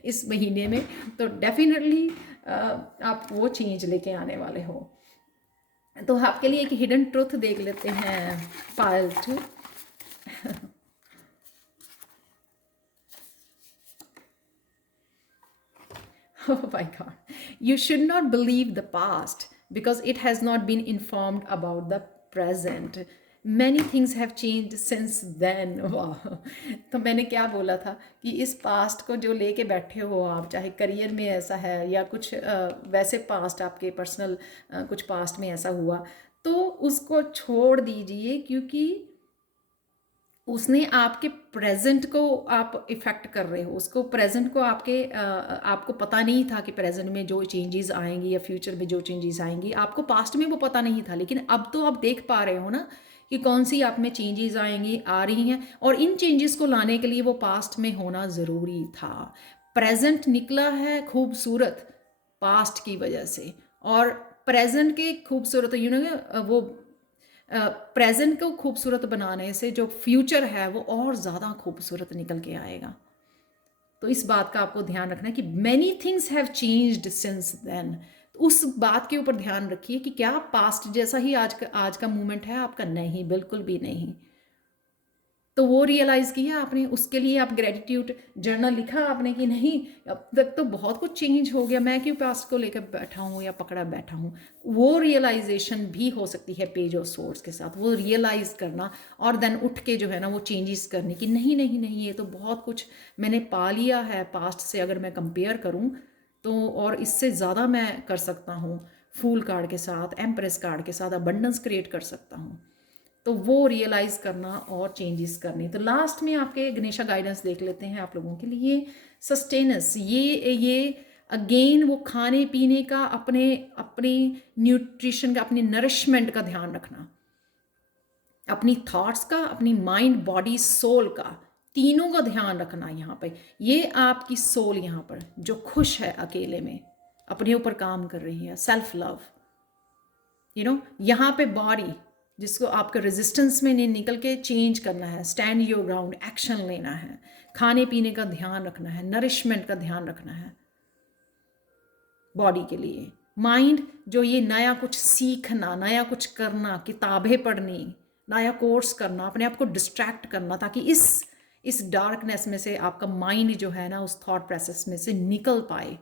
इस महीने में। तो डेफिनेटली आप वो चेंज लेके आने वाले हो। तो आपके लिए एक हिडन ट्रुथ देख लेते हैं पायल 2। Oh my God. You should not believe the past because it has not been informed about the present. Many things have changed since then. वाह, तो मैंने क्या बोला था कि इस पास्ट को जो लेके बैठे हो आप, चाहे करियर में ऐसा है या कुछ वैसे पास्ट आपके पर्सनल कुछ पास्ट में ऐसा हुआ, तो उसको छोड़ दीजिए, क्योंकि उसने आपके प्रेजेंट को आप इफ़ेक्ट कर रहे हो, उसको प्रेजेंट को आपको पता नहीं था कि प्रेजेंट में जो चेंजेस आएंगी या फ्यूचर में जो चेंजेस आएंगी, आपको पास्ट में वो पता नहीं था। लेकिन अब तो आप देख पा रहे हो ना कि कौन सी आप में चेंजेस आएंगी, आ रही हैं, और इन चेंजेस को लाने के लिए वो पास्ट में होना ज़रूरी था। प्रेजेंट निकला है खूबसूरत पास्ट की वजह से, और प्रेजेंट के खूबसूरत वो प्रेजेंट को खूबसूरत बनाने से जो फ्यूचर है वो और ज़्यादा खूबसूरत निकल के आएगा। तो इस बात का आपको ध्यान रखना है कि many things have changed since then. उस बात के ऊपर ध्यान रखिए कि क्या पास्ट जैसा ही आज का मूवमेंट है आपका? नहीं, बिल्कुल भी नहीं। तो वो रियलाइज़ किया आपने, उसके लिए आप ग्रेटिट्यूड जर्नल लिखा आपने कि नहीं, अब तक तो बहुत कुछ चेंज हो गया, मैं क्यों पास्ट को लेकर बैठा हूँ या पकड़ा बैठा हूँ। वो रियलाइजेशन भी हो सकती है पेज ऑफ सोर्स के साथ, वो रियलाइज़ करना और देन उठ के जो है ना वो चेंजेस करने की, नहीं नहीं नहीं, ये तो बहुत कुछ मैंने पा लिया है पास्ट से अगर मैं कंपेयर करूँ तो, और इससे ज़्यादा मैं कर सकता हूँ। फूल कार्ड के साथ, एम्प्रेस कार्ड के साथ अबंडेंस क्रिएट कर सकता हूँ। तो वो रियलाइज करना और चेंजेस करने। तो लास्ट में आपके गणेशा गाइडेंस देख लेते हैं आप लोगों के लिए। सस्टेनेंस, ये अगेन वो खाने पीने का, अपने अपने न्यूट्रिशन का, अपनी नरिशमेंट का ध्यान रखना, अपनी थॉट्स का, अपनी माइंड बॉडी सोल का, तीनों का ध्यान रखना। यहाँ पे ये आपकी सोल यहाँ पर जो खुश है अकेले में, अपने ऊपर काम कर रही है, सेल्फ लव, यहाँ पे बॉडी जिसको आपके रेजिस्टेंस में नहीं निकल के चेंज करना है, स्टैंड योर ग्राउंड, एक्शन लेना है, खाने पीने का ध्यान रखना है, नरिशमेंट का ध्यान रखना है बॉडी के लिए। माइंड जो ये नया कुछ सीखना, नया कुछ करना, किताबें पढ़नी, नया कोर्स करना, अपने आप को डिस्ट्रैक्ट करना, ताकि इस डार्कनेस में से आपका माइंड जो है ना उस थॉट प्रोसेस में से निकल पाए,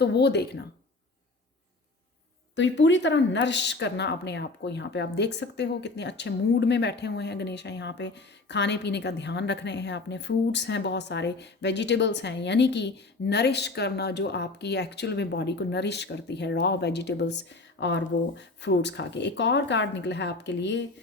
तो वो देखना। तो ये पूरी तरह नरिश करना अपने आप को। यहाँ पे आप देख सकते हो कितने अच्छे मूड में बैठे हुए हैं गणेशा। यहाँ पे खाने पीने का ध्यान रख रहे हैं, अपने फ्रूट्स हैं, बहुत सारे वेजिटेबल्स हैं, यानी कि नरिश करना जो आपकी एक्चुअल में बॉडी को नरिश करती है, रॉ वेजिटेबल्स और वो फ्रूट्स खा के। एक और कार्ड निकला है आपके लिए,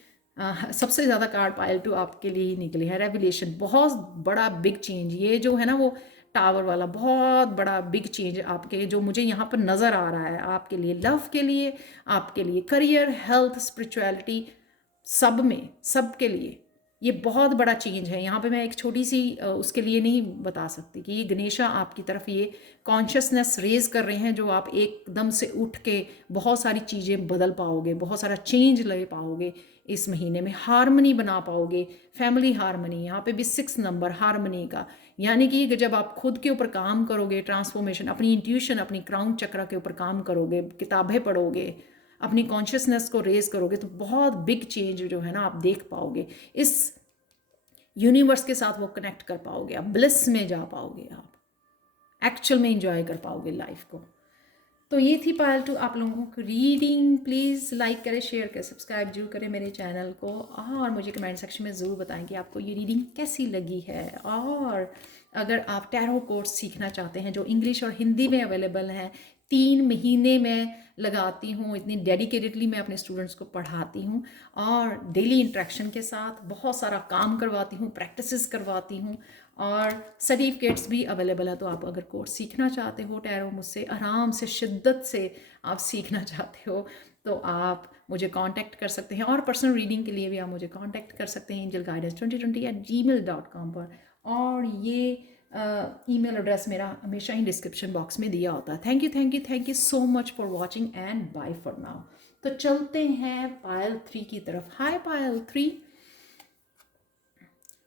सबसे ज़्यादा कार्ड पायल टू आपके लिए ही निकले हैं, रेवलेशन। बहुत बड़ा बिग चेंज, ये जो है ना वो टावर वाला बहुत बड़ा बिग चेंज आपके जो मुझे यहाँ पर नज़र आ रहा है, आपके लिए, लव के लिए, आपके लिए, करियर, हेल्थ, स्पिरिचुअलिटी, सब में, सब के लिए ये बहुत बड़ा चेंज है। यहाँ पे मैं एक छोटी सी उसके लिए नहीं बता सकती कि ये गणेशा आपकी तरफ ये कॉन्शियसनेस रेज कर रहे हैं, जो आप एकदम से उठ के बहुत सारी चीज़ें बदल पाओगे, बहुत सारा चेंज ले पाओगे इस महीने में, हारमनी बना पाओगे, फैमिली हारमनी। यहाँ पे भी 6 नंबर हारमनी का, यानी कि जब आप खुद के ऊपर काम करोगे, ट्रांसफॉर्मेशन, अपनी इंट्यूशन, अपनी क्राउन चक्र के ऊपर काम करोगे, किताबें पढ़ोगे, अपनी कॉन्शियसनेस को रेज करोगे, तो बहुत बिग चेंज जो है ना आप देख पाओगे, इस यूनिवर्स के साथ वो कनेक्ट कर पाओगे, आप ब्लिस में जा पाओगे, आप एक्चुअल में इंजॉय कर पाओगे लाइफ को। तो ये थी पायल टू आप लोगों को रीडिंग। प्लीज़ लाइक करें, शेयर करें, सब्सक्राइब जरूर करें मेरे चैनल को, और मुझे कमेंट सेक्शन में ज़रूर बताएं कि आपको ये रीडिंग कैसी लगी है। और अगर आप टैरो कोर्स सीखना चाहते हैं जो इंग्लिश और हिंदी में अवेलेबल हैं, 3 महीने में लगाती हूँ, इतनी डेडिकेटेडली मैं अपने स्टूडेंट्स को पढ़ाती हूँ और डेली इंट्रैक्शन के साथ बहुत सारा काम करवाती हूँ, प्रैक्टिसेस करवाती हूँ, और सर्टिफिकेट्स भी अवेलेबल है। तो आप अगर कोर्स सीखना चाहते हो टैरो मुझसे आराम से, शिद्दत से आप सीखना चाहते हो, तो आप मुझे कांटेक्ट कर सकते हैं, और पर्सनल रीडिंग के लिए भी आप मुझे कांटेक्ट कर सकते हैं angelguidance2020@gmail.com पर। और ये ईमेल एड्रेस मेरा हमेशा ही डिस्क्रिप्शन बॉक्स में दिया होता है। Thank you so much for watching and bye for now. तो चलते हैं पायल 3 की तरफ। हाय पायल 3,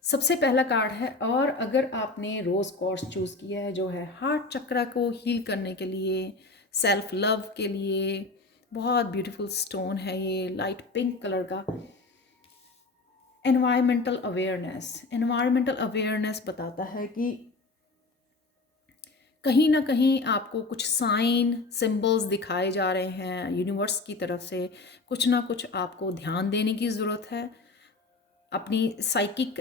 सबसे पहला कार्ड है, और अगर आपने रोज़ कोर्स चूज़ किया है जो है हार्ट चक्र को हील करने के लिए, सेल्फ लव के लिए, बहुत ब्यूटीफुल स्टोन है ये, लाइट पिंक कलर का। एनवायरमेंटल अवेयरनेस बताता है कि कहीं ना कहीं आपको कुछ साइन सिंबल्स दिखाए जा रहे हैं यूनिवर्स की तरफ से, कुछ ना कुछ आपको ध्यान देने की ज़रूरत है, अपनी साइकिक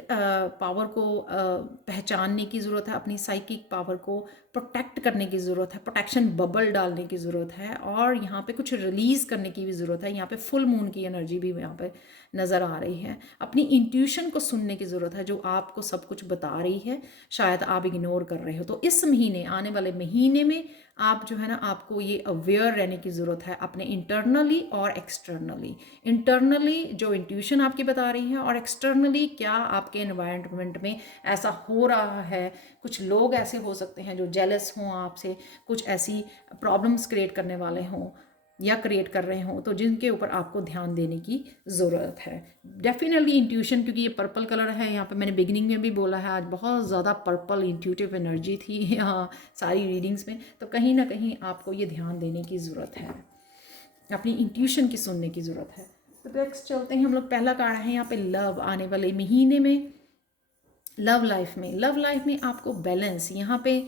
पावर को पहचानने की ज़रूरत है, अपनी साइकिक पावर को प्रोटेक्ट करने की ज़रूरत है, प्रोटेक्शन बबल डालने की ज़रूरत है, और यहाँ पे कुछ रिलीज़ करने की भी ज़रूरत है। यहाँ पे फुल मून की एनर्जी भी यहाँ पे नज़र आ रही है। अपनी इंट्यूशन को सुनने की ज़रूरत है जो आपको सब कुछ बता रही है, शायद आप इग्नोर कर रहे हो। तो इस महीने, आने वाले महीने में आप जो है ना, आपको ये अवेयर रहने की ज़रूरत है अपने इंटरनली और एक्सटर्नली। इंटरनली जो इंट्यूशन आपकी बता रही है, और एक्सटर्नली क्या आपके एनवायरनमेंट में ऐसा हो रहा है। कुछ लोग ऐसे हो सकते हैं जो जेलस हों आपसे, कुछ ऐसी प्रॉब्लम्स क्रिएट करने वाले हों या क्रिएट कर रहे हों, तो जिनके ऊपर आपको ध्यान देने की ज़रूरत है। डेफिनेटली इंट्यूशन, क्योंकि ये पर्पल कलर है, यहाँ पे मैंने बिगिनिंग में भी बोला है, आज बहुत ज़्यादा पर्पल इंट्यूटिव एनर्जी थी यहाँ सारी रीडिंग्स में, तो कहीं ना कहीं आपको ये ध्यान देने की ज़रूरत है, अपनी इंट्यूशन की सुनने की ज़रूरत है। तो नेक्स्ट चलते हैं हम लोग, पहला कार्ड है यहाँ पे लव। आने वाले महीने में लव लाइफ में आपको बैलेंस, यहाँ पे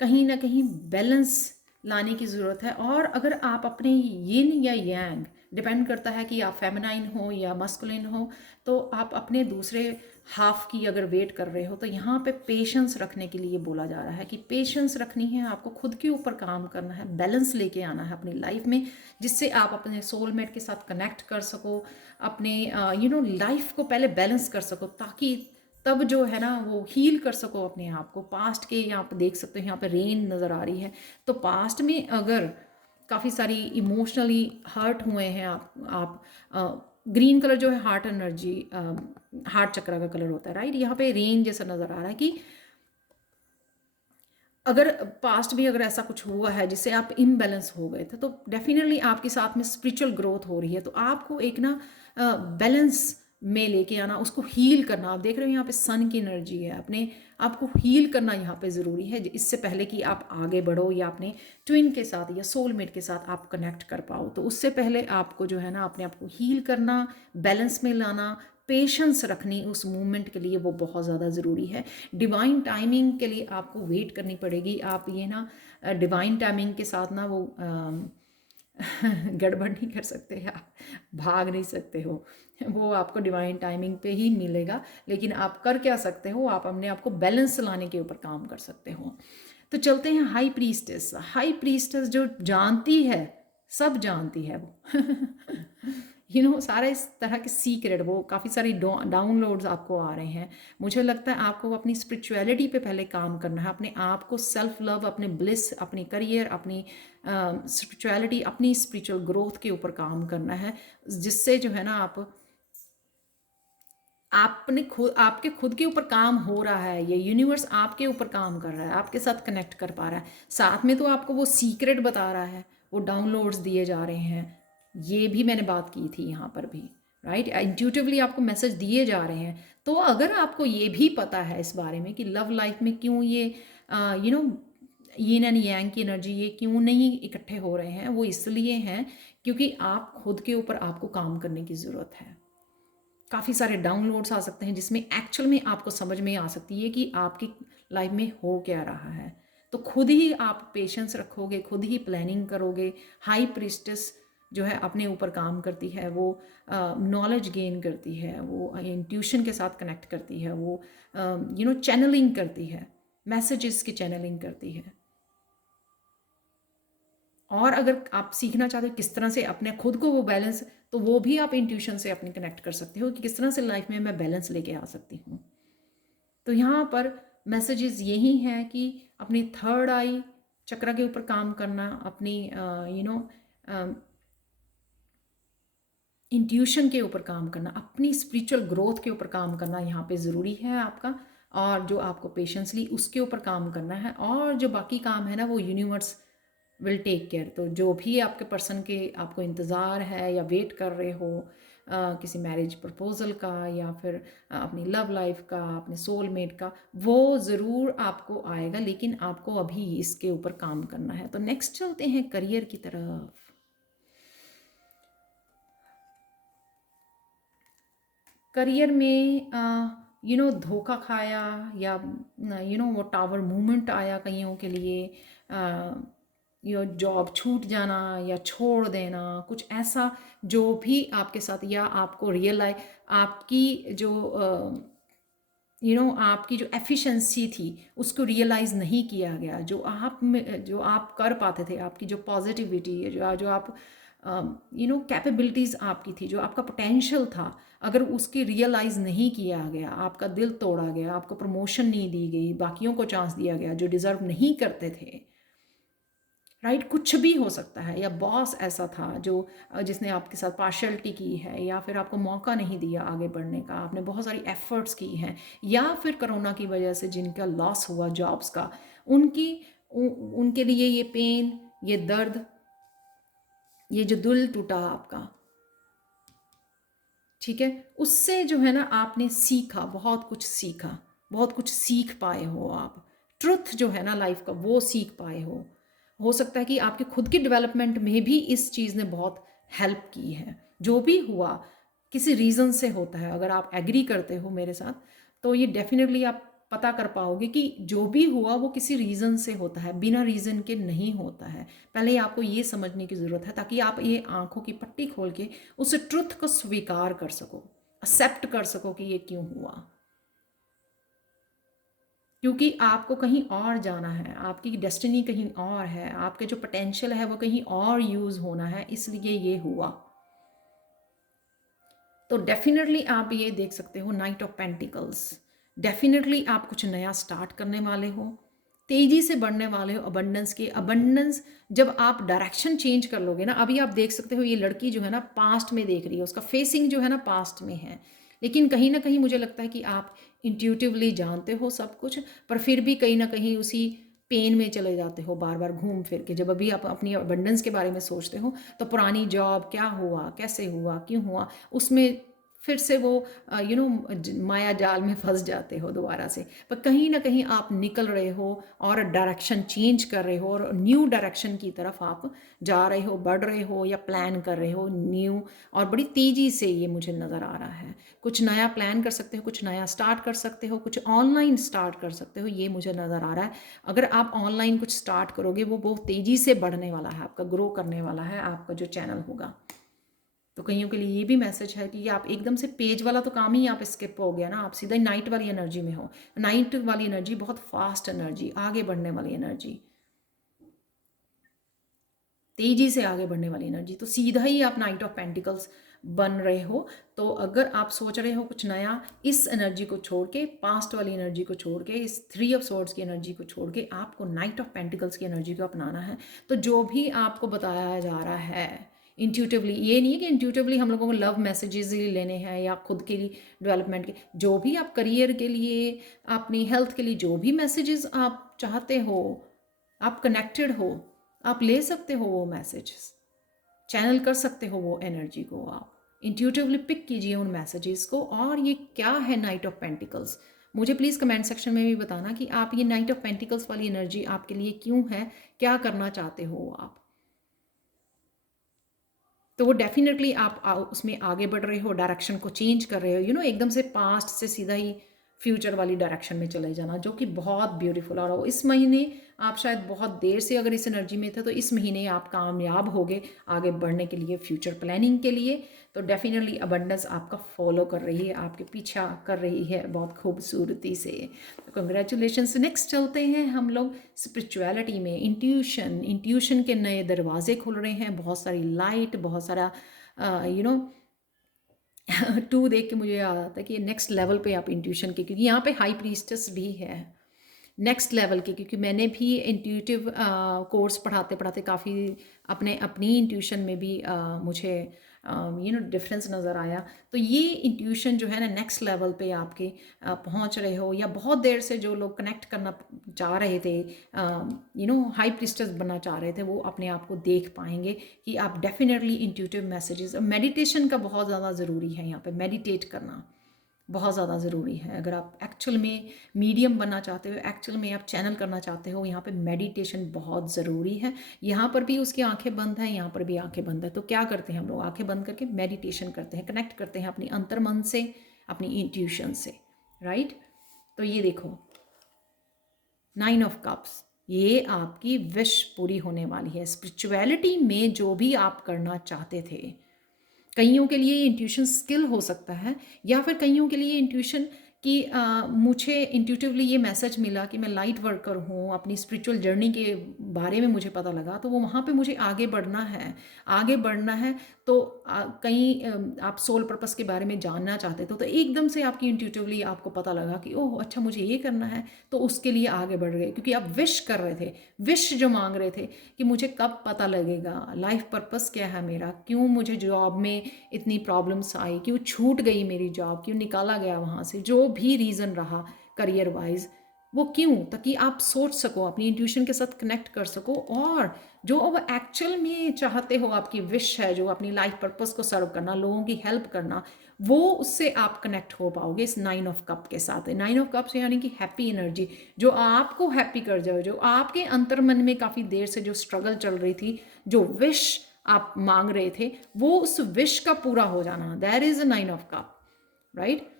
कहीं ना कहीं बैलेंस लाने की ज़रूरत है। और अगर आप अपने यिन या यांग, डिपेंड करता है कि आप फेमिनाइन हो या मस्कुलिन हो, तो आप अपने दूसरे हाफ की अगर वेट कर रहे हो, तो यहाँ पे पेशेंस रखने के लिए बोला जा रहा है कि पेशेंस रखनी है, आपको खुद के ऊपर काम करना है, बैलेंस लेके आना है अपनी लाइफ में, जिससे आप अपने सोलमेट के साथ कनेक्ट कर सको, अपने लाइफ को पहले बैलेंस कर सको, ताकि तब जो है ना वो हील कर सको अपने आप को। पास्ट के यहाँ पे देख सकते हो, यहाँ पे रेन नज़र आ रही है, तो पास्ट में अगर काफ़ी सारी इमोशनली हर्ट हुए हैं आप ग्रीन कलर जो है हार्ट एनर्जी, हार्ट चक्र का कलर होता है, राइट। यहाँ पे रेन जैसा नज़र आ रहा है कि अगर पास्ट भी अगर ऐसा कुछ हुआ है जिससे आप इम्बैलेंस हो गए थे, तो डेफिनेटली आपके साथ में स्पिरिचुअल ग्रोथ हो रही है। तो आपको एक ना बैलेंस में लेके आना, उसको हील करना। आप देख रहे हो यहाँ पे सन की एनर्जी है, अपने आपको हील करना यहाँ पे ज़रूरी है, इससे पहले कि आप आगे बढ़ो या अपने ट्विन के साथ या सोलमेट के साथ आप कनेक्ट कर पाओ। तो उससे पहले आपको जो है ना अपने आप को हील करना, बैलेंस में लाना, पेशेंस रखनी उस मूवमेंट के लिए, वो बहुत ज़्यादा ज़रूरी है। डिवाइन टाइमिंग के लिए आपको वेट करनी पड़ेगी। आप ये ना डिवाइन टाइमिंग के साथ ना वो गड़बड़ नहीं कर सकते, आप भाग नहीं सकते हो, वो आपको डिवाइन टाइमिंग पे ही मिलेगा। लेकिन आप कर क्या सकते हो, आप अपने आप को बैलेंस लाने के ऊपर काम कर सकते हो। तो चलते हैं हाई प्रीस्टेस। हाई प्रीस्टेस जो जानती है, सब जानती है वो सारे इस तरह के सीक्रेट, वो काफ़ी सारी डाउनलोड्स आपको आ रहे हैं। मुझे लगता है आपको अपनी स्पिरिचुअलिटी पे पहले काम करना है, अपने आप को सेल्फ लव, अपने ब्लिस, अपनी करियर, अपनी स्पिरिचुअलिटी, अपनी स्पिरिचुअल ग्रोथ के ऊपर काम करना है, जिससे जो है ना आपने खुद, आपके खुद के ऊपर काम हो रहा है, ये यूनिवर्स आपके ऊपर काम कर रहा है, आपके साथ कनेक्ट कर पा रहा है। साथ में तो आपको वो सीक्रेट बता रहा है, वो डाउनलोड्स दिए जा रहे हैं, ये भी मैंने बात की थी यहाँ पर भी, राइट। इंट्यूटिवली आपको मैसेज दिए जा रहे हैं। तो अगर आपको ये भी पता है इस बारे में कि लव लाइफ में क्यों ये यिन एंड यांग की एनर्जी ये क्यों नहीं इकट्ठे हो रहे हैं, वो इसलिए हैं क्योंकि आप खुद के ऊपर आपको काम करने की ज़रूरत है। काफ़ी सारे डाउनलोड्स आ सकते हैं जिसमें एक्चुअल में आपको समझ में आ सकती है कि आपकी लाइफ में हो क्या रहा है। तो खुद ही आप पेशेंस रखोगे, खुद ही प्लानिंग करोगे। हाई प्रीस्टेस जो है अपने ऊपर काम करती है, वो नॉलेज गेन करती है, वो इंट्यूशन के साथ कनेक्ट करती है, वो चैनलिंग करती है, मैसेजेस की चैनलिंग करती है। और अगर आप सीखना चाहते हो किस तरह से अपने खुद को वो बैलेंस, तो वो भी आप इंट्यूशन से अपने कनेक्ट कर सकते हो कि किस तरह से लाइफ में मैं बैलेंस लेके आ सकती हूँ। तो यहाँ पर मैसेजेस यही हैं कि अपनी थर्ड आई चक्र के ऊपर काम करना, अपनी इंट्यूशन के ऊपर काम करना, अपनी स्पिरिचुअल ग्रोथ के ऊपर काम करना यहाँ पे ज़रूरी है आपका। और जो आपको पेशेंसली उसके ऊपर काम करना है, और जो बाकी काम है ना वो यूनिवर्स विल टेक केयर। तो जो भी आपके पर्सन के आपको इंतज़ार है या वेट कर रहे हो, किसी मैरिज प्रपोजल का या फिर अपनी लव लाइफ का, अपने सोलमेट का, वो ज़रूर आपको आएगा, लेकिन आपको अभी इसके ऊपर काम करना है। तो नेक्स्ट चलते हैं करियर की तरफ। करियर में धोखा खाया या वो टावर मूवमेंट आया कईयों के लिए, जॉब छूट जाना या छोड़ देना, कुछ ऐसा जो भी आपके साथ, या आपको रियलाइज आपकी जो आपकी जो एफिशिएंसी थी उसको रियलाइज़ नहीं किया गया, जो आप कर पाते थे, आपकी जो पॉजिटिविटी है, जो आप कैपेबिलिटीज़ आपकी थी, जो आपका पोटेंशियल था, अगर उसकी रियलाइज़ नहीं किया गया, आपका दिल तोड़ा गया, आपको प्रमोशन नहीं दी गई, बाकियों को चांस दिया गया जो डिज़र्व नहीं करते थे, राइट, कुछ भी हो सकता है, या बॉस ऐसा था जो जिसने आपके साथ पार्शलिटी की है, या फिर आपको मौका नहीं दिया आगे बढ़ने का, आपने बहुत सारी एफर्ट्स की हैं, या फिर कोरोना की वजह से जिनका लॉस हुआ जॉब्स का, उनकी उनके लिए ये पेन, ये दर्द, ये जो दिल टूटा आपका, ठीक है, उससे जो है ना आपने सीखा, बहुत कुछ सीखा, बहुत कुछ सीख पाए हो आप, ट्रुथ जो है ना लाइफ का वो सीख पाए हो सकता है कि आपके खुद की डेवलपमेंट में भी इस चीज़ ने बहुत हेल्प की है। जो भी हुआ किसी रीज़न से होता है, अगर आप एग्री करते हो मेरे साथ तो ये डेफिनेटली आप पता कर पाओगे कि जो भी हुआ वो किसी रीज़न से होता है, बिना रीज़न के नहीं होता है। पहले आपको ये समझने की ज़रूरत है ताकि आप ये आंखों की पट्टी खोल के उस ट्रुथ को स्वीकार कर सको, एक्सेप्ट कर सको कि ये क्यों हुआ, क्योंकि आपको कहीं और जाना है, आपकी डेस्टिनी कहीं और है, आपके जो पोटेंशियल है वो कहीं और यूज़ होना है, इसलिए ये हुआ। तो डेफिनेटली आप ये देख सकते हो नाइट ऑफ पेंटिकल्स, डेफिनेटली आप कुछ नया स्टार्ट करने वाले हो, तेजी से बढ़ने वाले हो अबंडेंस के। अबंडेंस जब आप डायरेक्शन चेंज कर लोगे ना, अभी आप देख सकते हो ये लड़की जो है ना पास्ट में देख रही है, उसका फेसिंग जो है ना पास्ट में है, लेकिन कहीं ना कहीं मुझे लगता है कि आप इंट्यूटिवली जानते हो सब कुछ, पर फिर भी कहीं ना कहीं उसी पेन में चले जाते हो बार बार घूम फिर के। जब अभी आप अपनी अबंडेंस के बारे में सोचते हो तो पुरानी जॉब क्या हुआ, कैसे हुआ, क्यों हुआ, उसमें फिर से वो माया जाल में फंस जाते हो दोबारा से। पर कहीं ना कहीं आप निकल रहे हो और डायरेक्शन चेंज कर रहे हो और न्यू डायरेक्शन की तरफ आप जा रहे हो, बढ़ रहे हो या प्लान कर रहे हो न्यू, और बड़ी तेज़ी से ये मुझे नज़र आ रहा है। कुछ नया प्लान कर सकते हो, कुछ नया स्टार्ट कर सकते हो, कुछ ऑनलाइन स्टार्ट कर सकते हो, ये मुझे नज़र आ रहा है। अगर आप ऑनलाइन कुछ स्टार्ट करोगे वो बहुत तेज़ी से बढ़ने वाला है, आपका ग्रो करने वाला है आपका जो चैनल होगा। तो कईयों के लिए ये भी मैसेज है कि आप एकदम से पेज वाला तो काम ही आप स्किप हो गया ना, आप सीधा नाइट वाली एनर्जी में हो। नाइट वाली एनर्जी बहुत फास्ट एनर्जी, आगे बढ़ने वाली एनर्जी, तेजी से आगे बढ़ने वाली एनर्जी, तो सीधा ही आप नाइट ऑफ पेंटिकल्स बन रहे हो। तो अगर आप सोच रहे हो कुछ नया, इस एनर्जी को छोड़ के, पास्ट वाली एनर्जी को छोड़ के, इस 3 ऑफ स्वॉर्ड्स की एनर्जी को छोड़ के आपको नाइट ऑफ पेंटिकल्स की एनर्जी को अपनाना है। तो जो भी आपको बताया जा रहा है इंट्यूटिवली, ये नहीं है कि इंट्यूटिवली हम लोगों को लव मैसेजेस ही लेने हैं या खुद के लिए डेवलपमेंट के, जो भी आप करियर के लिए, अपनी हेल्थ के लिए जो भी मैसेजेस आप चाहते हो, आप कनेक्टेड हो, आप ले सकते हो वो मैसेजेस, चैनल कर सकते हो वो एनर्जी को, आप इंट्यूटिवली पिक कीजिए उन मैसेजेस को। और ये क्या है नाइट ऑफ पेंटिकल्स, मुझे प्लीज़ कमेंट सेक्शन में भी बताना कि आप ये नाइट ऑफ पेंटिकल्स वाली एनर्जी आपके लिए क्यों है, क्या करना चाहते हो आप। तो वो डेफिनेटली आप उसमें आगे बढ़ रहे हो, डायरेक्शन को चेंज कर रहे हो, एकदम से पास्ट से सीधा ही फ्यूचर वाली डायरेक्शन में चले जाना, जो कि बहुत ब्यूटीफुल। और इस महीने आप शायद बहुत देर से अगर इस एनर्जी में थे तो इस महीने आप कामयाब होगे आगे बढ़ने के लिए, फ्यूचर प्लानिंग के लिए। तो डेफिनेटली अबंडेंस आपका फॉलो कर रही है, आपके पीछा कर रही है बहुत खूबसूरती से। तो कंग्रेचुलेशंस। नेक्स्ट चलते हैं हम लोग स्पिरिचुअलिटी में। इंट्यूशन के नए दरवाजे खुल रहे हैं, बहुत सारी लाइट, बहुत सारा टू देख के मुझे याद आता है कि नेक्स्ट लेवल पे आप इंट्यूशन के, क्योंकि यहाँ पे हाई प्रीस्टेस भी है नेक्स्ट लेवल के, क्योंकि मैंने भी इंट्यूटिव कोर्स पढ़ाते पढ़ाते काफ़ी अपनी इंट्यूशन में भी मुझे डिफरेंस नज़र आया। तो ये इंट्यूशन जो है ना नेक्स्ट लेवल पे आपके पहुंच रहे हो, या बहुत देर से जो लोग कनेक्ट करना चाह रहे थे, हाई प्रिस्टेस बनना चाह रहे थे, वो अपने आप को देख पाएंगे कि आप डेफिनेटली इंट्यूटिव मैसेजेस। मेडिटेशन का बहुत ज़्यादा ज़रूरी है यहाँ पे, मेडिटेट करना बहुत ज़्यादा ज़रूरी है। अगर आप एक्चुअल में मीडियम बनना चाहते हो, एक्चुअल में आप चैनल करना चाहते हो, यहाँ पे मेडिटेशन बहुत ज़रूरी है। यहाँ पर भी उसकी आंखें बंद हैं, यहाँ पर भी आंखें बंद है। तो क्या करते हैं हम लोग, आंखें बंद करके मेडिटेशन करते हैं, कनेक्ट करते हैं अपनी अंतर्मन से, अपनी इंट्यूशन से, राइट। तो ये देखो 9 ऑफ कप्स, ये आपकी विश पूरी होने वाली है। स्पिरिचुअलिटी में जो भी आप करना चाहते थे, कईयों के लिए इंट्यूशन स्किल हो सकता है, या फिर कईयों के लिए इंट्यूशन कि मुझे इंट्यूटिवली ये मैसेज मिला कि मैं लाइट वर्कर हूँ, अपनी स्पिरिचुअल जर्नी के बारे में मुझे पता लगा, तो वो वहाँ पे मुझे आगे बढ़ना है। आगे बढ़ना है तो कहीं आप सोल पर्पस के बारे में जानना चाहते थे, तो एकदम से आपकी इंट्यूटिवली आपको पता लगा कि ओह अच्छा मुझे ये करना है, तो उसके लिए आगे बढ़ गए, क्योंकि आप विश कर रहे थे, विश जो मांग रहे थे कि मुझे कब पता लगेगा लाइफ पर्पस क्या है मेरा, क्यों मुझे जॉब में इतनी प्रॉब्लम्स आई, क्यों छूट गई मेरी जॉब, क्यों निकाला गया वहाँ से, जो भी रीज़न रहा करियर वाइज, वो क्यों, ताकि आप सोच सको, अपनी इंट्यूशन के साथ कनेक्ट कर सको, और जो अब एक्चुअल में चाहते हो, आपकी विश है जो अपनी लाइफ पर्पस को सर्व करना, लोगों की हेल्प करना, वो उससे आप कनेक्ट हो पाओगे इस 9 ऑफ कप के साथ। 9 ऑफ कप्स यानी कि हैप्पी एनर्जी, जो आपको हैप्पी कर जाए, जो आपके अंतर मन में काफ़ी देर से जो स्ट्रगल चल रही थी, जो विश आप मांग रहे थे, वो उस विश का पूरा हो जाना, that is a 9 of cup, right.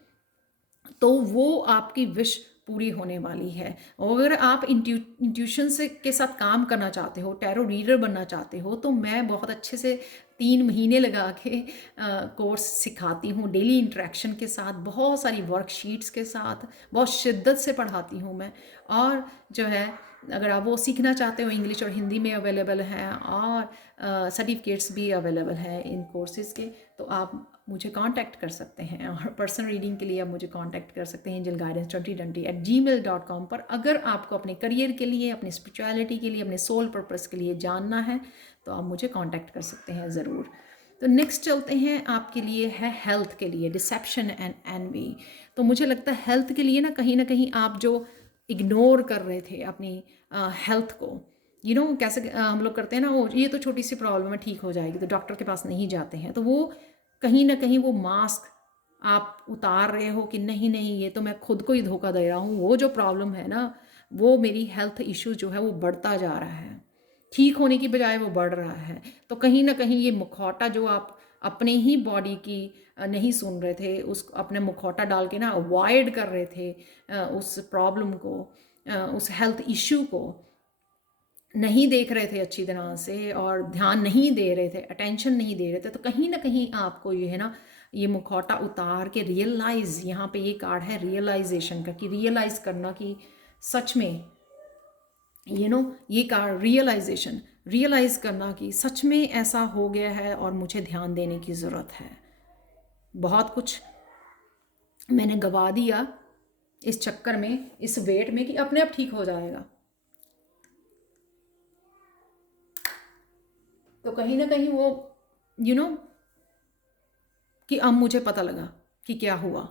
तो वो आपकी विश पूरी होने वाली है। और अगर आप इंट्यूशन से के साथ काम करना चाहते हो, टैरो रीडर बनना चाहते हो, तो मैं बहुत अच्छे से 3 महीने लगा के कोर्स सिखाती हूँ, डेली इंटरेक्शन के साथ, बहुत सारी वर्कशीट्स के साथ, बहुत शिद्दत से पढ़ाती हूँ मैं। और जो है, अगर आप वो सीखना चाहते हो, इंग्लिश और हिंदी में अवेलेबल हैं, और सर्टिफिकेट्स भी अवेलेबल हैं इन कोर्सेज़ के, तो आप मुझे कांटेक्ट कर सकते हैं। और पर्सनल रीडिंग के लिए आप मुझे कांटेक्ट कर सकते हैं angelguidance2020@gmail.com पर। अगर आपको अपने करियर के लिए, अपनी स्पिरिचुअलिटी के लिए, अपने सोल पर्पस के लिए जानना है, तो आप मुझे कांटेक्ट कर सकते हैं ज़रूर। तो नेक्स्ट चलते हैं, आपके लिए है हेल्थ के लिए, डिसेप्शन एंड एनवी। तो मुझे लगता है हेल्थ के लिए ना कहीं आप जो इग्नोर कर रहे थे अपनी हेल्थ को, कैसे हम लोग करते हैं ना, वो ये तो छोटी सी प्रॉब्लम है, ठीक हो जाएगी, तो डॉक्टर के पास नहीं जाते हैं, तो वो कहीं ना कहीं वो मास्क आप उतार रहे हो कि नहीं नहीं, ये तो मैं खुद को ही धोखा दे रहा हूँ, वो जो प्रॉब्लम है ना, वो मेरी हेल्थ इशू जो है वो बढ़ता जा रहा है, ठीक होने की बजाय वो बढ़ रहा है। तो कहीं ना कहीं ये मुखौटा जो आप अपने ही बॉडी की नहीं सुन रहे थे, उस अपने मुखौटा डाल के ना अवॉइड कर रहे थे उस प्रॉब्लम को, उस हेल्थ इशू को नहीं देख रहे थे अच्छी तरह से, और ध्यान नहीं दे रहे थे, अटेंशन नहीं दे रहे थे, तो कहीं ना कहीं आपको ये है ना, ये मुखौटा उतार के रियलाइज, यहाँ पे ये कार्ड है रियलाइजेशन का, कि रियलाइज करना कि सच में ये कार्ड रियलाइजेशन, रियलाइज करना कि सच में ऐसा हो गया है और मुझे ध्यान देने की ज़रूरत है। बहुत कुछ मैंने गवा दिया इस चक्कर में, इस वेट में, कि अपने आप ठीक हो जाएगा। तो कहीं ना कहीं वो यू नो कि अब मुझे पता लगा कि क्या हुआ,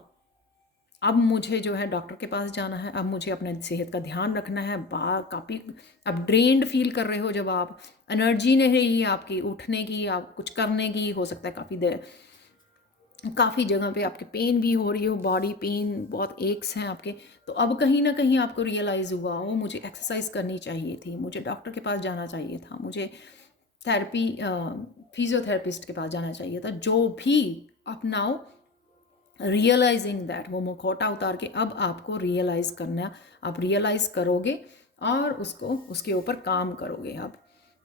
अब मुझे जो है डॉक्टर के पास जाना है, अब मुझे अपने सेहत का ध्यान रखना है। काफ़ी अब ड्रेन्ड फील कर रहे हो, जब आप एनर्जी नहीं रही आपकी उठने की, आप कुछ करने की, हो सकता है काफ़ी देर, काफ़ी जगह पे आपके पेन भी हो रही हो, बॉडी पेन, बहुत एक्स हैं आपके। तो अब कहीं ना कहीं आपको रियलाइज़ हुआ, वो मुझे एक्सरसाइज करनी चाहिए थी, मुझे डॉक्टर के पास जाना चाहिए था, मुझे थेरेपी फिजियोथेरेपिस्ट के पास जाना चाहिए था। जो भी अपनाओ, रियलाइजिंग दैट, वो मुखौटा उतार के अब आपको रियलाइज करना, आप रियलाइज करोगे और उसके ऊपर काम करोगे। आप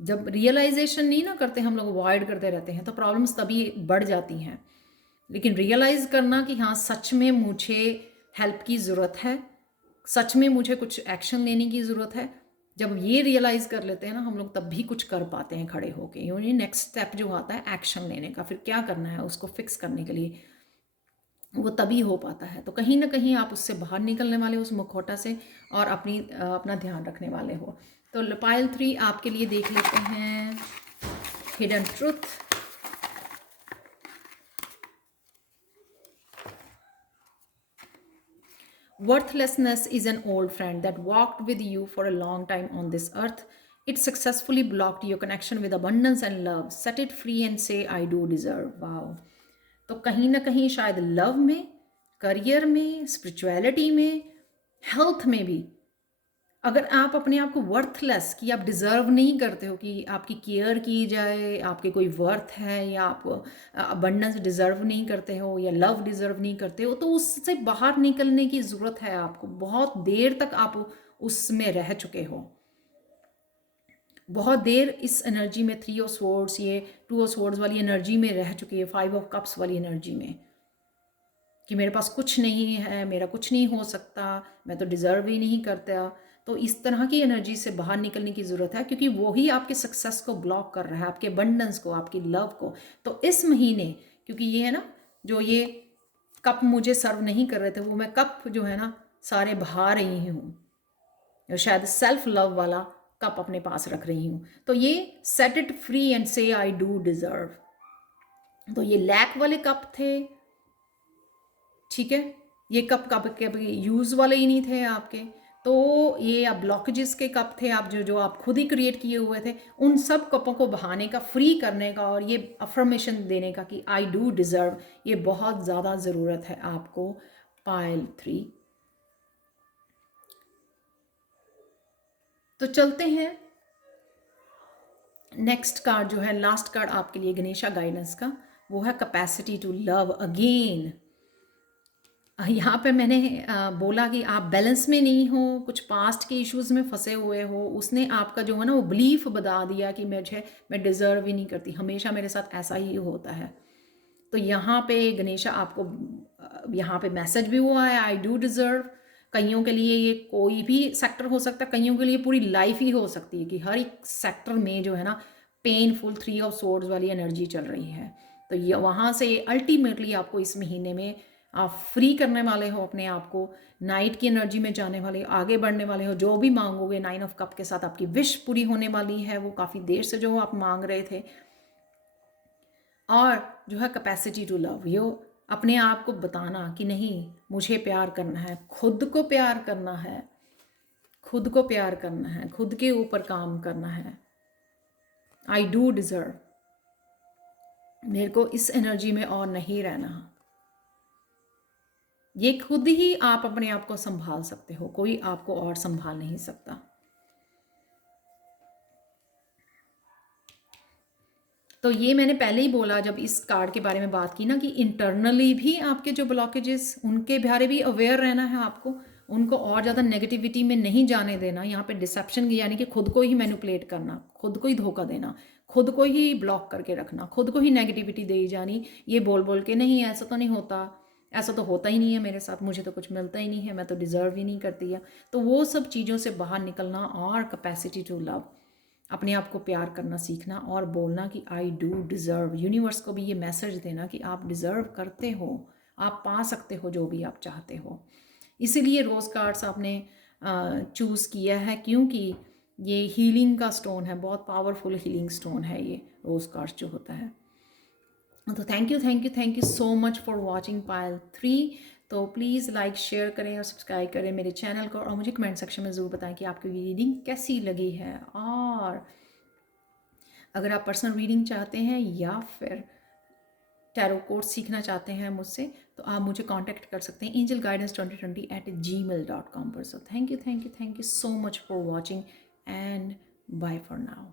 जब रियलाइजेशन नहीं ना करते, हम लोग अवॉइड करते रहते हैं, तो प्रॉब्लम्स तभी बढ़ जाती हैं। लेकिन रियलाइज करना कि हाँ सच में मुझे हेल्प की ज़रूरत है, सच में मुझे कुछ एक्शन लेने की ज़रूरत है, जब ये रियलाइज़ कर लेते हैं ना हम लोग, तब भी कुछ कर पाते हैं खड़े होके। ये नेक्स्ट स्टेप जो आता है एक्शन लेने का, फिर क्या करना है उसको फिक्स करने के लिए, वो तभी हो पाता है। तो कहीं ना कहीं आप उससे बाहर निकलने वाले हो, उस मुखौटा से, और अपना ध्यान रखने वाले हो। तो पाइल 3 आपके लिए देख लेते हैं, hidden truth. Worthlessness is an old friend that walked with you for a long time on this earth. It successfully blocked your connection with abundance and love. Set it free and say, I do deserve. Wow. तो कहीं ना कहीं शायद love में, career में, spirituality में, health में भी, अगर आप अपने आप को वर्थलेस, कि आप डिज़र्व नहीं करते हो कि आपकी केयर की जाए, आपके कोई वर्थ है, या आप अबंडेंस डिज़र्व नहीं करते हो, या लव डिज़र्व नहीं करते हो, तो उससे बाहर निकलने की ज़रूरत है आपको। बहुत देर तक आप उसमें रह चुके हो, बहुत देर इस एनर्जी में, 3 ऑफ स्वॉर्ड्स, ये 2 ऑफ स्वॉर्ड्स वाली एनर्जी में रह चुकी है, 5 ऑफ कप्स वाली एनर्जी में। कि मेरे पास कुछ नहीं है, मेरा कुछ नहीं हो सकता, मैं तो डिज़र्व ही नहीं करता। तो इस तरह की एनर्जी से बाहर निकलने की ज़रूरत है, क्योंकि वही आपके सक्सेस को ब्लॉक कर रहा है, आपके अबंडेंस को, आपकी लव को। तो इस महीने, क्योंकि ये है ना, जो ये कप मुझे सर्व नहीं कर रहे थे, वो मैं कप जो है ना सारे बहा रही हूँ, शायद सेल्फ लव वाला कप अपने पास रख रही हूँ। तो ये सेट इट फ्री एंड से आई डू डिज़र्व। तो ये लैक वाले कप थे, ठीक है, ये कप कभी यूज़ वाले ही नहीं थे आपके। तो ये आप ब्लॉकेजेस के कप थे, आप जो आप खुद ही क्रिएट किए हुए थे, उन सब कपों को बहाने का, फ्री करने का, और ये अफर्मेशन देने का कि आई डू डिज़र्व, ये बहुत ज़्यादा ज़रूरत है आपको पाइल 3। तो चलते हैं नेक्स्ट कार्ड जो है, लास्ट कार्ड आपके लिए गणेशा गाइडेंस का, वो है कैपेसिटी टू लव अगेन। यहाँ पे मैंने बोला कि आप बैलेंस में नहीं हो, कुछ पास्ट के इश्यूज में फंसे हुए हो, उसने आपका जो है ना वो बिलीफ बता दिया कि मैं डिज़र्व ही नहीं करती, हमेशा मेरे साथ ऐसा ही होता है। तो यहाँ पे गणेशा आपको यहाँ पे मैसेज भी हुआ है, आई डू डिज़र्व। कईयों के लिए ये कोई भी सेक्टर हो सकता है, कईयों के लिए पूरी लाइफ ही हो सकती है कि हर एक सेक्टर में जो है ना पेनफुल 3 ऑफ सोर्ड्स वाली एनर्जी चल रही है। तो ये वहाँ से अल्टीमेटली आपको इस महीने में आप फ्री करने वाले हो अपने आप को, नाइट की एनर्जी में जाने वाले, आगे बढ़ने वाले हो, जो भी मांगोगे 9 ऑफ कप के साथ आपकी विश पूरी होने वाली है, वो काफ़ी देर से जो आप मांग रहे थे। और जो है कैपेसिटी टू लव, यो अपने आप को बताना कि नहीं, मुझे प्यार करना है, खुद को प्यार करना है, खुद को प्यार करना है, खुद के ऊपर काम करना है। आई डू डिज़र्व, मेरे को इस एनर्जी में और नहीं रहना। ये खुद ही आप अपने आप को संभाल सकते हो, कोई आपको और संभाल नहीं सकता। तो ये मैंने पहले ही बोला जब इस कार्ड के बारे में बात की ना, कि इंटरनली भी आपके जो ब्लॉकेजेस, उनके बारे भी अवेयर रहना है आपको, उनको और ज़्यादा नेगेटिविटी में नहीं जाने देना। यहाँ पे डिसेप्शन यानी कि खुद को ही मैनिपुलेट करना, खुद को ही धोखा देना, खुद को ही ब्लॉक करके रखना, खुद को ही नेगेटिविटी दे जानी, ये बोल बोल के नहीं ऐसा तो नहीं होता, ऐसा तो होता ही नहीं है मेरे साथ, मुझे तो कुछ मिलता ही नहीं है, मैं तो डिज़र्व ही नहीं करती है। तो वो सब चीज़ों से बाहर निकलना और कैपेसिटी टू लव, अपने आप को प्यार करना सीखना और बोलना कि आई डू डिज़र्व। यूनिवर्स को भी ये मैसेज देना कि आप डिज़र्व करते हो, आप पा सकते हो जो भी आप चाहते हो। इसीलिए रोज़ कार्ड्स आपने चूज़ किया है, क्योंकि ये हीलिंग का स्टोन है, बहुत पावरफुल हीलिंग स्टोन है ये रोज़ कार्ड्स जो होता है। तो thank you so much for watching pile 3। तो प्लीज़ लाइक, शेयर करें और सब्सक्राइब करें मेरे चैनल को, और मुझे कमेंट सेक्शन में ज़रूर बताएं कि आपको ये रीडिंग कैसी लगी है। और अगर आप पर्सनल रीडिंग चाहते हैं या फिर टैरो कोर्स सीखना चाहते हैं मुझसे, तो आप मुझे कांटेक्ट कर सकते हैं angelguidance2020@gmail.com पर। So thank you so much for watching and bye for now.